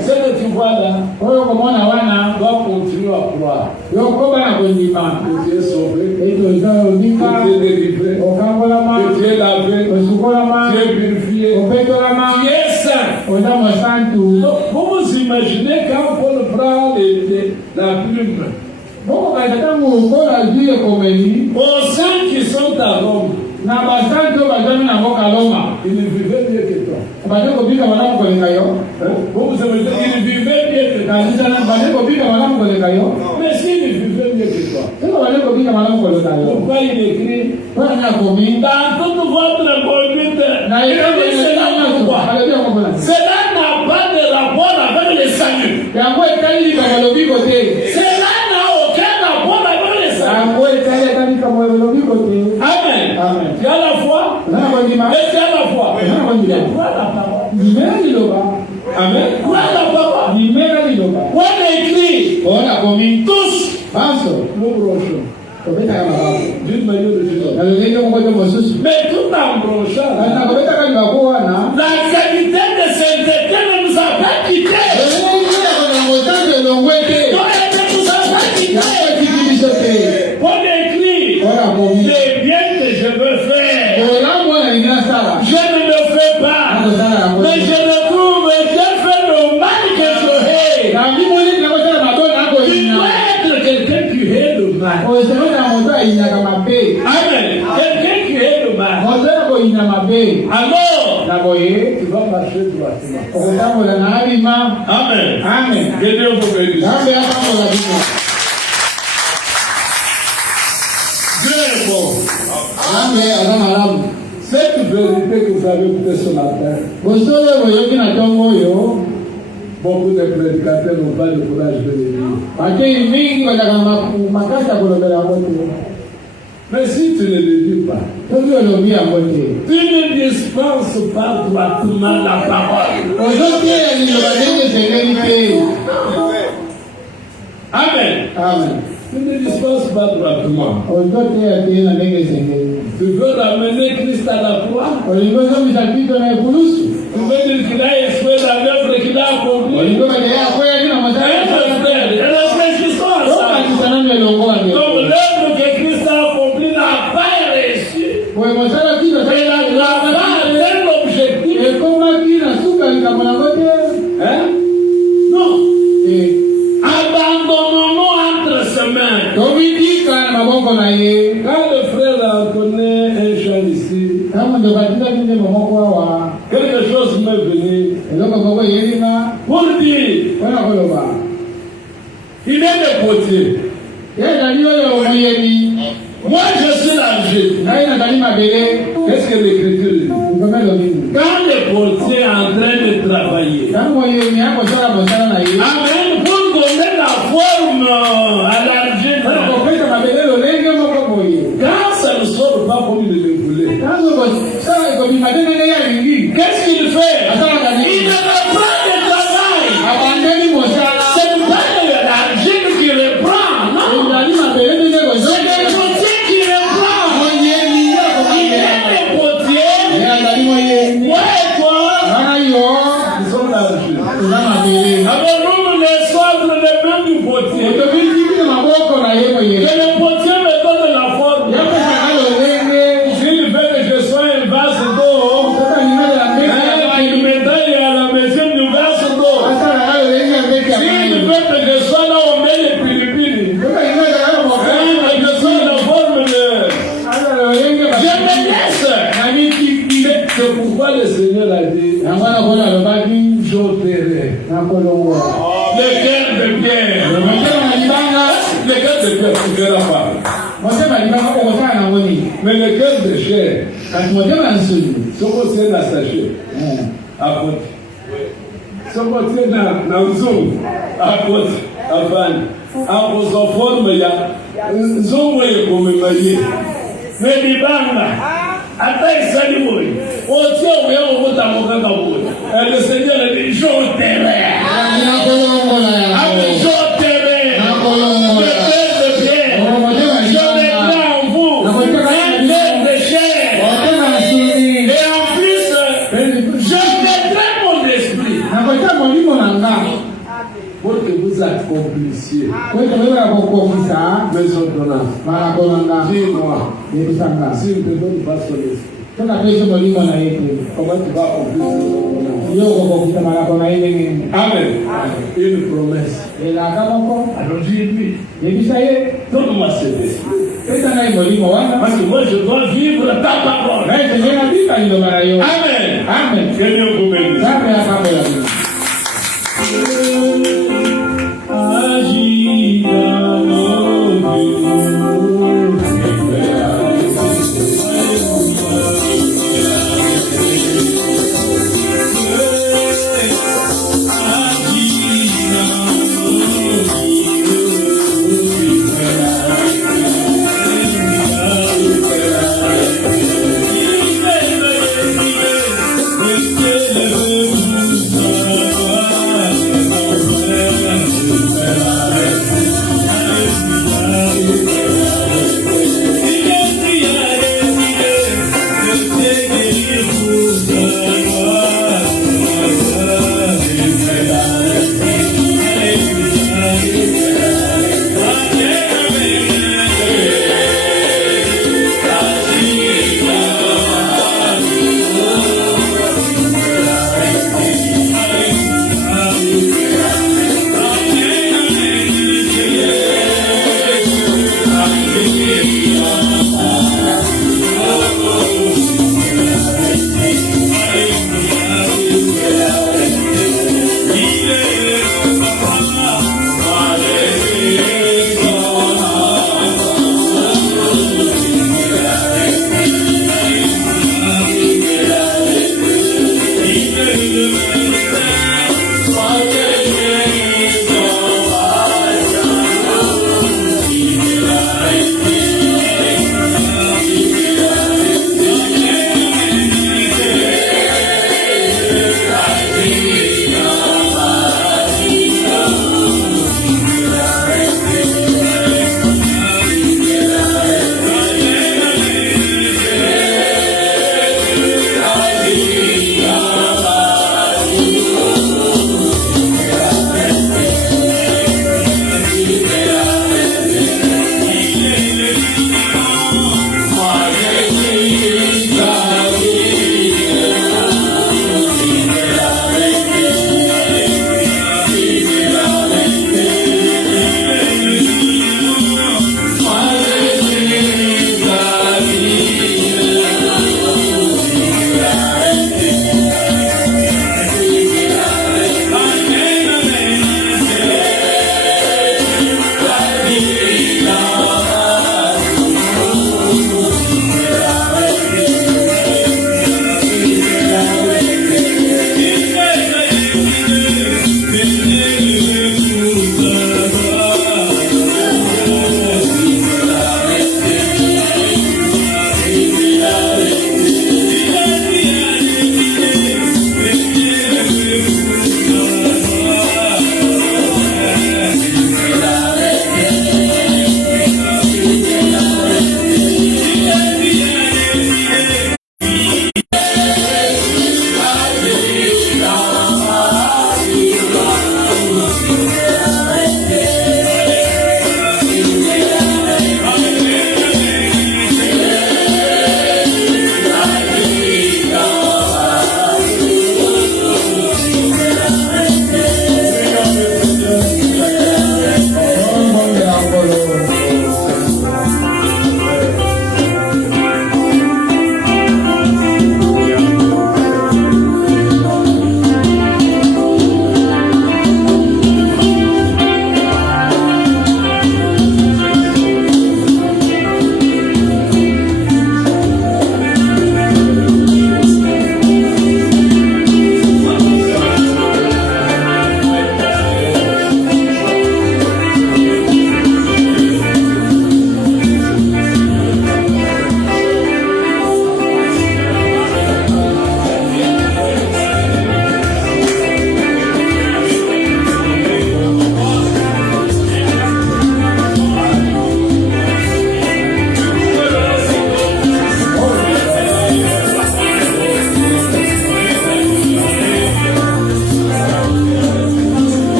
Ce que tu vois là, doit continuer à croire. Que tu es sauvé, que tu es délivré, que tu es lavé, tu es purifié, tu es saint. Donc, vous vous imaginez quand Paul prend la plume aux saints qui sont à Rome, ils vivaient mieux que toi. Vous vous imaginez, ils vivaient mieux que toi. Mais s'ils vivaient mieux que toi, pourquoi il écrit dans toute votre conduite, cela n'a pas de rapport avec le salut. Cela n'a aucun rapport avec le salut. Amen. Tu as la foi? Et tu as la foi. Crois la parole. Amen. Crois la parole. On écrit tous nous brochons. D'une manière de Jésus. Mais tout en brochant, la qualité de sainteté ne nous a pas quittés. On écrit les biens que je veux faire. Je ne le fais pas. Mais je le trouve et je fais le mal que je hais. Tu dois être quelqu'un qui hait le mal. Amen. Quelqu'un qui hait le mal. Alors, tu vas marcher droitement. Amen. Que Dieu vous bénisse. Dieu est bon. Cette vérité que vous avez écoutée ce matin, beaucoup de prédicateurs n'ont pas le courage de le dire. Mais si tu ne le dis pas, tu ne dispenses pas droitement la parole. Amen. Tu ne dispenses pas droitement. Tu veux ramener Christ à la croix? Tu veux dire qu'il a exprimé la œuvre qu'il a accomplie? Donc l'œuvre que Christ a accomplie n'a pas réussi. Elle n'a pas atteint l'objectif. Non. Pour dire, il est le potier. Moi, je suis l'argile. Qu'est-ce que l'écriture dit? Quand le potier est en train de travailler, amen, pour donner la forme à l'argile, quand ça ne sort pas comme il le voulait, qu'est-ce qu'il fait? Il ne reprend le travail. C'est pas l'argile qui reprend, non? C'est le potier qui reprend. Il est le potier. Ouais, quoi? Ils sont l'argile. Alors nous, les soirs, le même du potier. Que le potier me donne la forme. S'il veut que je sois un vase d'eau, il me donne à la maison du vase d'eau. S'il veut que je sois là où on met les pilipili, que je sois la forme de... Je me laisse. C'est pourquoi le Seigneur a dit, j'ôterai le cœur de pierre. Le cœur de pierre, tu verras pas. Mais le cœur de chair, ce qu'on tient à sachet, à côté. Ce qu'on tient dans zoom, à côté, à fan. À cause de forme, il y a zoom, il y a comme maillé. Mais les bandes, attends, ça dit oui. On tient, on va t'amour. Le Seigneur a dit, j'ôterai. J'ôterai. Le cœur de pierre. Je mettrai en vous un cœur de chair. Et en plus, je mettrai mon esprit. Pour que vous accomplissiez mes ordonnances. Dis-moi, s'il ne te donne pas son esprit, comment tu vas accomplir ces ordonnances? Amen. Une promesse. Alors dis-lui, donne-moi cet esprit. Parce que moi je dois vivre ta parole. Amen. Que Dieu vous bénisse.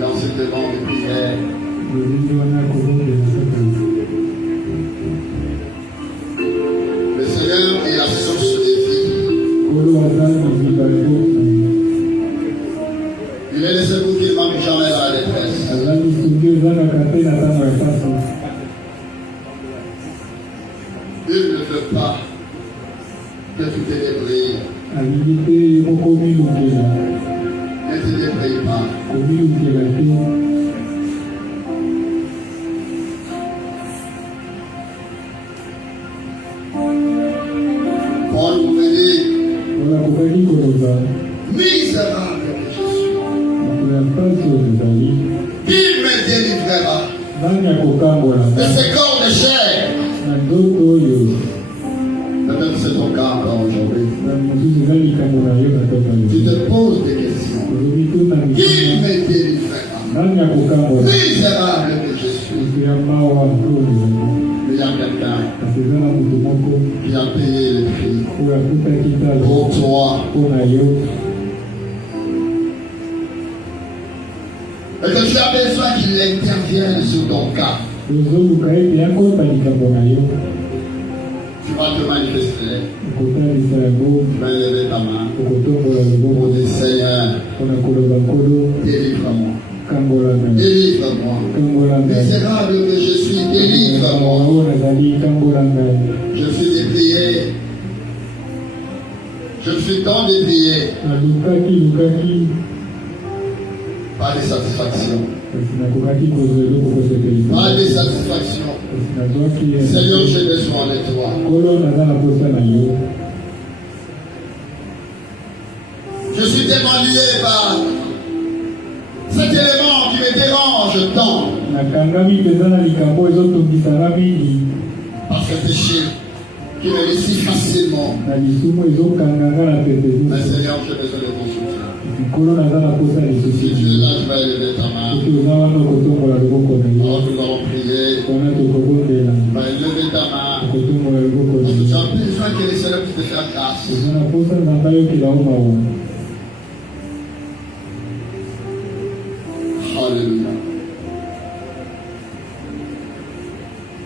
dans ce devant de prière, le Seigneur est la source des vies. Il est le secours qui manque jamais dans la détresse. Il ne veut pas que tu te débrouilles. Ne te débrouille pas. Paul vous dit, misérable que je suis, qui me délivrera de ce corps de chair? Peut-être c'est ton cas encore aujourd'hui. Tu te poses des questions. Qui me délivrera? Misérable que je suis. Mais il y a quelqu'un qui a payé le prix pour toi. Et que tu as besoin qu'il intervienne sur ton cas. Tu vas te manifester. Tu vas lever ta main pour dire Seigneur, délivre-moi. Délivre-moi. Misérable que je suis, délivre-moi. Je suis déplié. Je suis tant déplié. Pas de satisfaction. Pas de satisfaction. Seigneur, j'ai besoin de toi. Je suis tellement lié par cet élément qui me dérange tant. Parce que péché qui me laisse si facilement. Mais Seigneur, j'ai besoin de ton soutien. Si tu es là, tu vas élever ta main. Alors nous allons prier. Tu vas élever ta main. Parce que tu as besoin que le Seigneur puisse te faire grâce. Alléluia.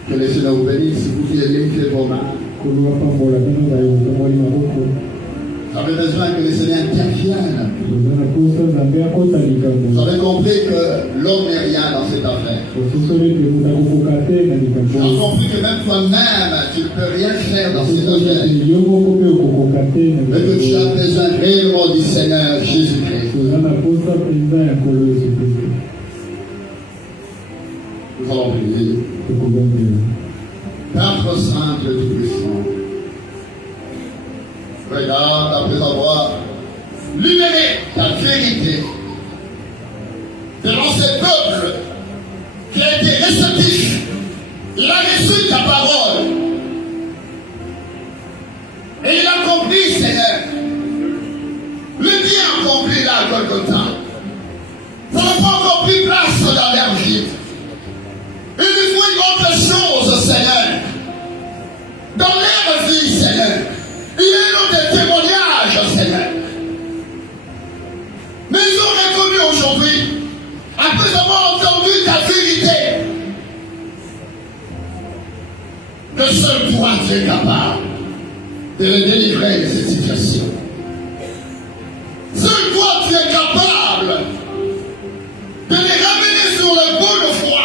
Que le Seigneur vous bénisse. Vous qui élevez vos mains. Vous avez besoin que le Seigneur intervienne. Vous avez compris que l'homme n'est rien dans cette affaire. Vous avez compris que même toi-même, tu ne peux rien faire dans cette affaire. Mais que tu as besoin réellement du Seigneur Jésus-Christ. Nous allons prier. Père Saint de Tout-Puissant, regarde, après avoir libéré ta vérité devant ce peuple qui a été réceptif, il a reçu ta parole et il a compris, Seigneur, le bien accompli là à Golgotha. Ça n'a pas encore pris place dans leur vie. Il lui faut une autre chose, Seigneur, dans leur vie, Seigneur. Il y a eu des témoignages, Seigneur. Mais ils ont reconnu aujourd'hui, après avoir entendu ta vérité, que seul toi tu es capable de les délivrer de cette situation. Seul toi tu es capable de les ramener sur le bout de foi.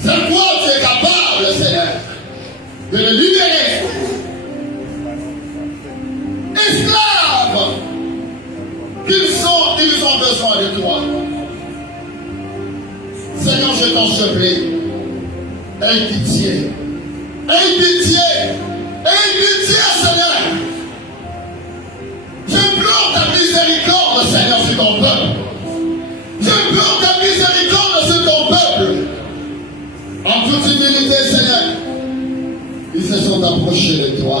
Seul toi tu es capable, Seigneur, de les libérer. Esclaves ils ont besoin de toi. Seigneur, je t'en supplie. Aie pitié. Aie pitié. Aie pitié, Seigneur. J'implore ta miséricorde, Seigneur, sur ton peuple. J'implore ta miséricorde sur ton peuple. En toute humilité, Seigneur, ils se sont approchés de toi.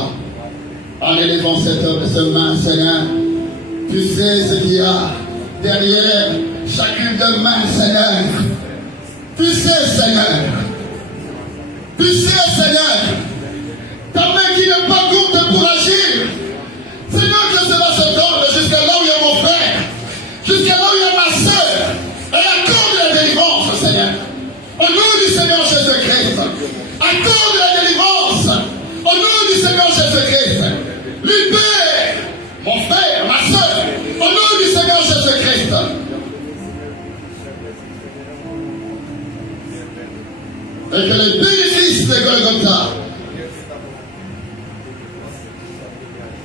En élevant cette main, Seigneur, tu sais ce qu'il y a derrière chacune de mains, Seigneur. Tu sais, Seigneur. Tu sais, Seigneur. Ta main qui n'est pas courte pour agir. Seigneur, que cela se donne jusqu'à là où il y a mon frère, jusqu'à là où il y a ma soeur, et accorde la délivrance, Seigneur. Au nom du Seigneur Jésus-Christ, accorde la délivrance. Au nom du Seigneur Jésus-Christ, libère mon frère, ma soeur, au nom du Seigneur Jésus-Christ. Et que les bénéfices de Golgotha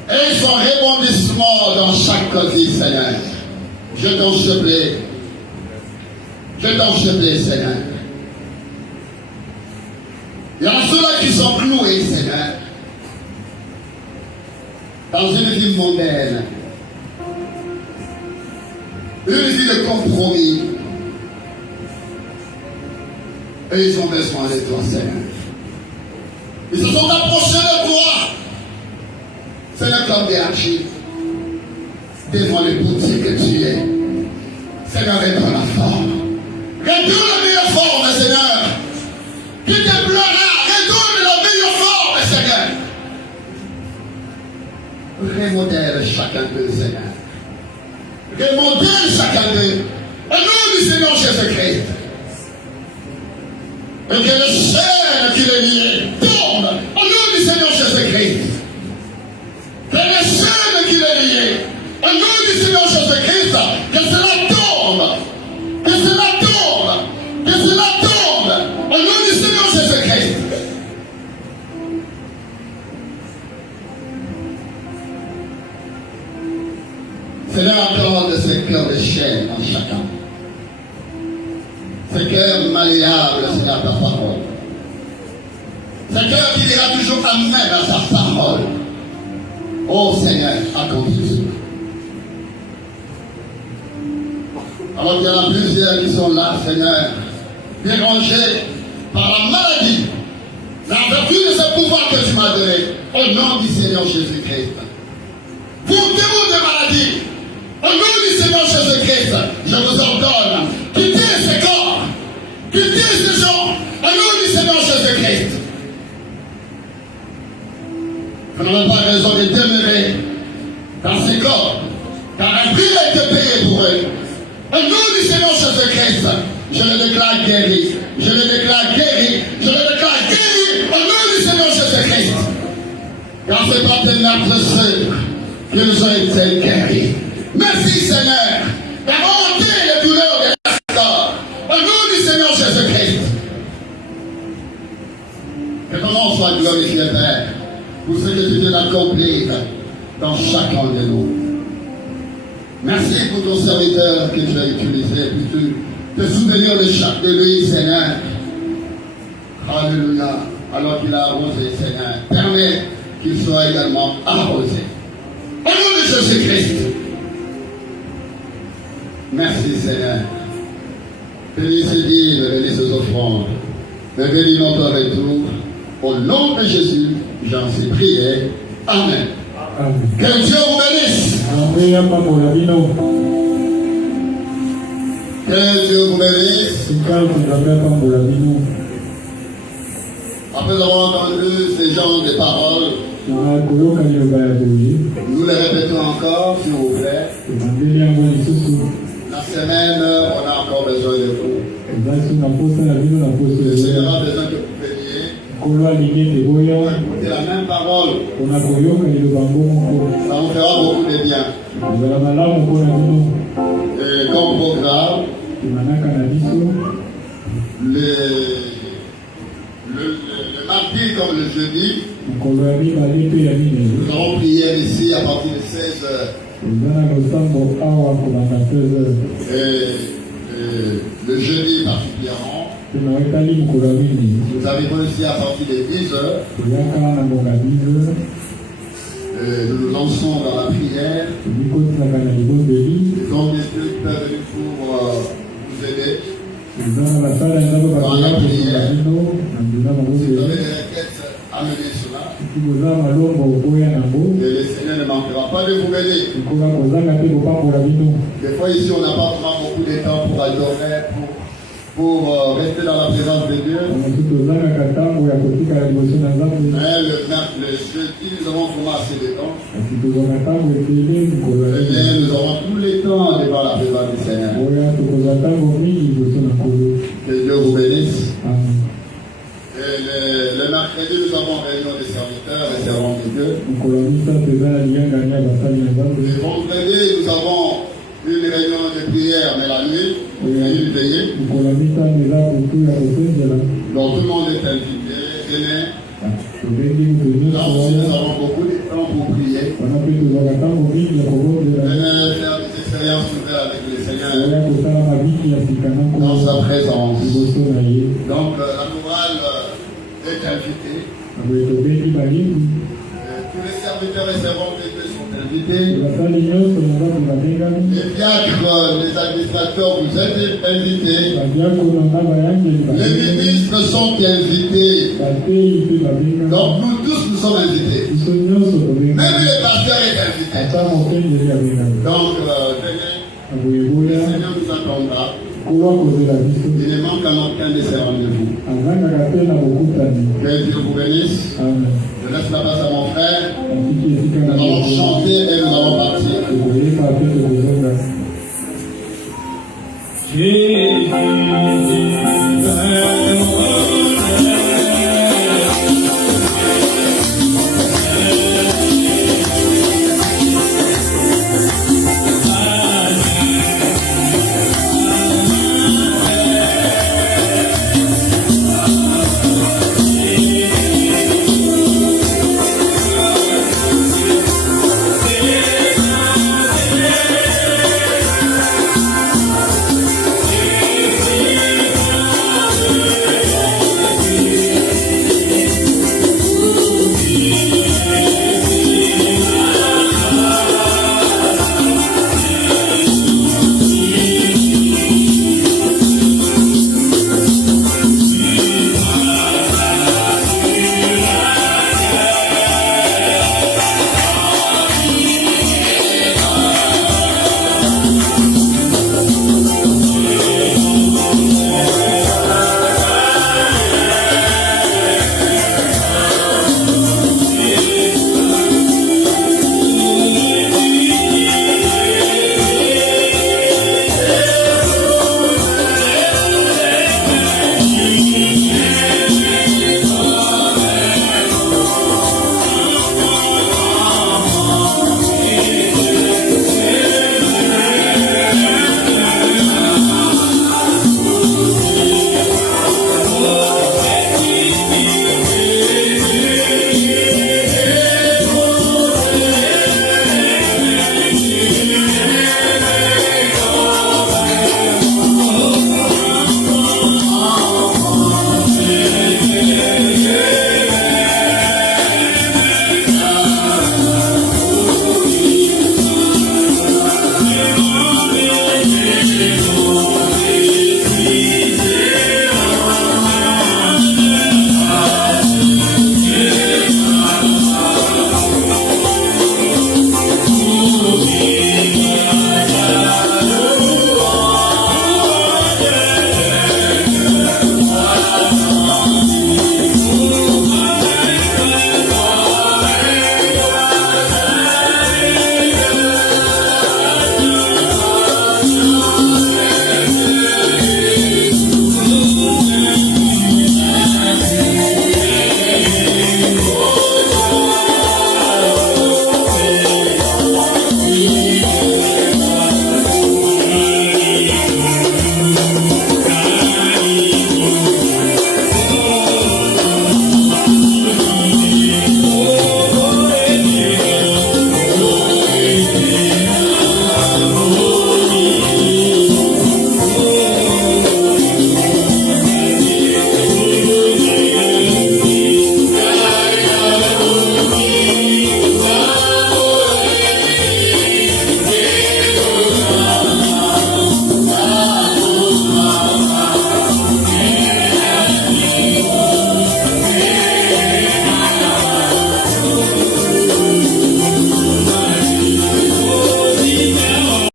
et son rebondissement dans chaque vie, Seigneur, je t'en supplie, Seigneur. Il y en a ceux-là qui sont cloués, Seigneur, dans une vie mondaine, une vie de compromis. Et ils ont besoin de toi, Seigneur. Ils se sont approchés de toi, Seigneur, comme des archives, devant les boutiques que tu es. Seigneur, réponds la forme. Réponds la meilleure forme, Seigneur. Qui te pleura, redonne la meilleure forme, Seigneur. Remodèle chacun d'eux, Seigneur. Remodèle chacun d'eux. Au nom du Seigneur Jésus-Christ. Et que le chaîne qui les liait tombe au nom du Seigneur Jésus-Christ. Que le chaîne qui les liait au nom du Seigneur Jésus-Christ, que cela tombe. Que cela tombe. Que cela tombe au nom du Seigneur Jésus-Christ. Seigneur, accorde ce cœur de chaîne en chacun. Ce cœur malléable, c'est ta parole. Ce cœur qui dira toujours amen à sa parole. Oh Seigneur, accomplis cela. Alors qu'il y en a plusieurs qui sont là, Seigneur, dérangés par la maladie, la vertu de ce pouvoir que tu m'as donné, au nom du Seigneur Jésus-Christ. Pour démons de maladie, au nom du Seigneur Jésus-Christ, je vous ordonne, quittez ces corps, quittez ces gens, au nom du Seigneur Jésus-Christ. Nous n'avons pas raison de demeurer dans ces corps, car un prix a été payé pour eux. Au nom du Seigneur Jésus-Christ, je le déclare guéri, je le déclare guéri, je le déclare guéri, au nom du Seigneur Jésus-Christ. Car c'est par tes maîtres sœurs qu'ils ont été guéris. Merci Seigneur d'avoir ôté les douleurs de corps. Au nom du Seigneur Jésus-Christ. Que ton nom soit glorifié, Père, pour ce que tu viens d'accomplir dans chacun de nous. Merci pour ton serviteur que tu as utilisé pour te souvenir de chaque de lui, Seigneur. Alléluia. Alors qu'il a arrosé, Seigneur, permets qu'il soit également arrosé. Au nom de Jésus-Christ. Merci Seigneur. Bénis ces dîmes, bénis ces offrandes. Mais bénis notre retour. Au nom de Jésus, j'en suis prié. Amen. Amen. Que Dieu vous bénisse. Que Dieu vous bénisse. Après avoir entendu ces genres de paroles, nous les répétons encore, s'il vous plaît. La semaine, on a encore besoin de vous. Le Seigneur a besoin que vous veniez. Écoutez la même parole. Ça vous fera beaucoup de bien. Et comme programme, le mardi comme le jeudi, nous allons prier ici à partir de 16h. Et le jeudi particulièrement, nous arrivons ici à partir de 10h. Nous nous lançons dans la prière. Les hommes d'esprit peuvent venir pour vous aider dans la prière. Si vous avez des requêtes, amenez cela. Et le Seigneur ne manquera pas de vous aider. Des fois ici on n'a pas vraiment beaucoup de temps pour adorer, pour pour rester dans la présence de Dieu. Mais le jeudi, nous avons commencé les temps. Eh bien, nous avons tous les temps devant la présence du Seigneur. Que Dieu vous bénisse. Et le mercredi, nous avons réunion des serviteurs, des servants de Dieu. Le vendredi, nous avons une réunion de prière, mais la nuit, une veillée. Donc tout le monde est invité. Venez. Là aussi, nous avons beaucoup de temps pour prier. Venez faire des expériences nouvelles avec le Seigneur dans sa présence. Donc la morale est invitée. Tous les serviteurs et servants de Dieu sont invités. Les diacres, les administrateurs, vous êtes invités. Les ministres sont invités. Donc nous tous nous sommes invités. Même le pasteur est invité. Donc venez. Le Seigneur nous attendra. Il ne manque en aucun de ces rendez-vous. Que Dieu vous bénisse. Je laisse la place à mon frère. Nous allons chanter et nous allons partir.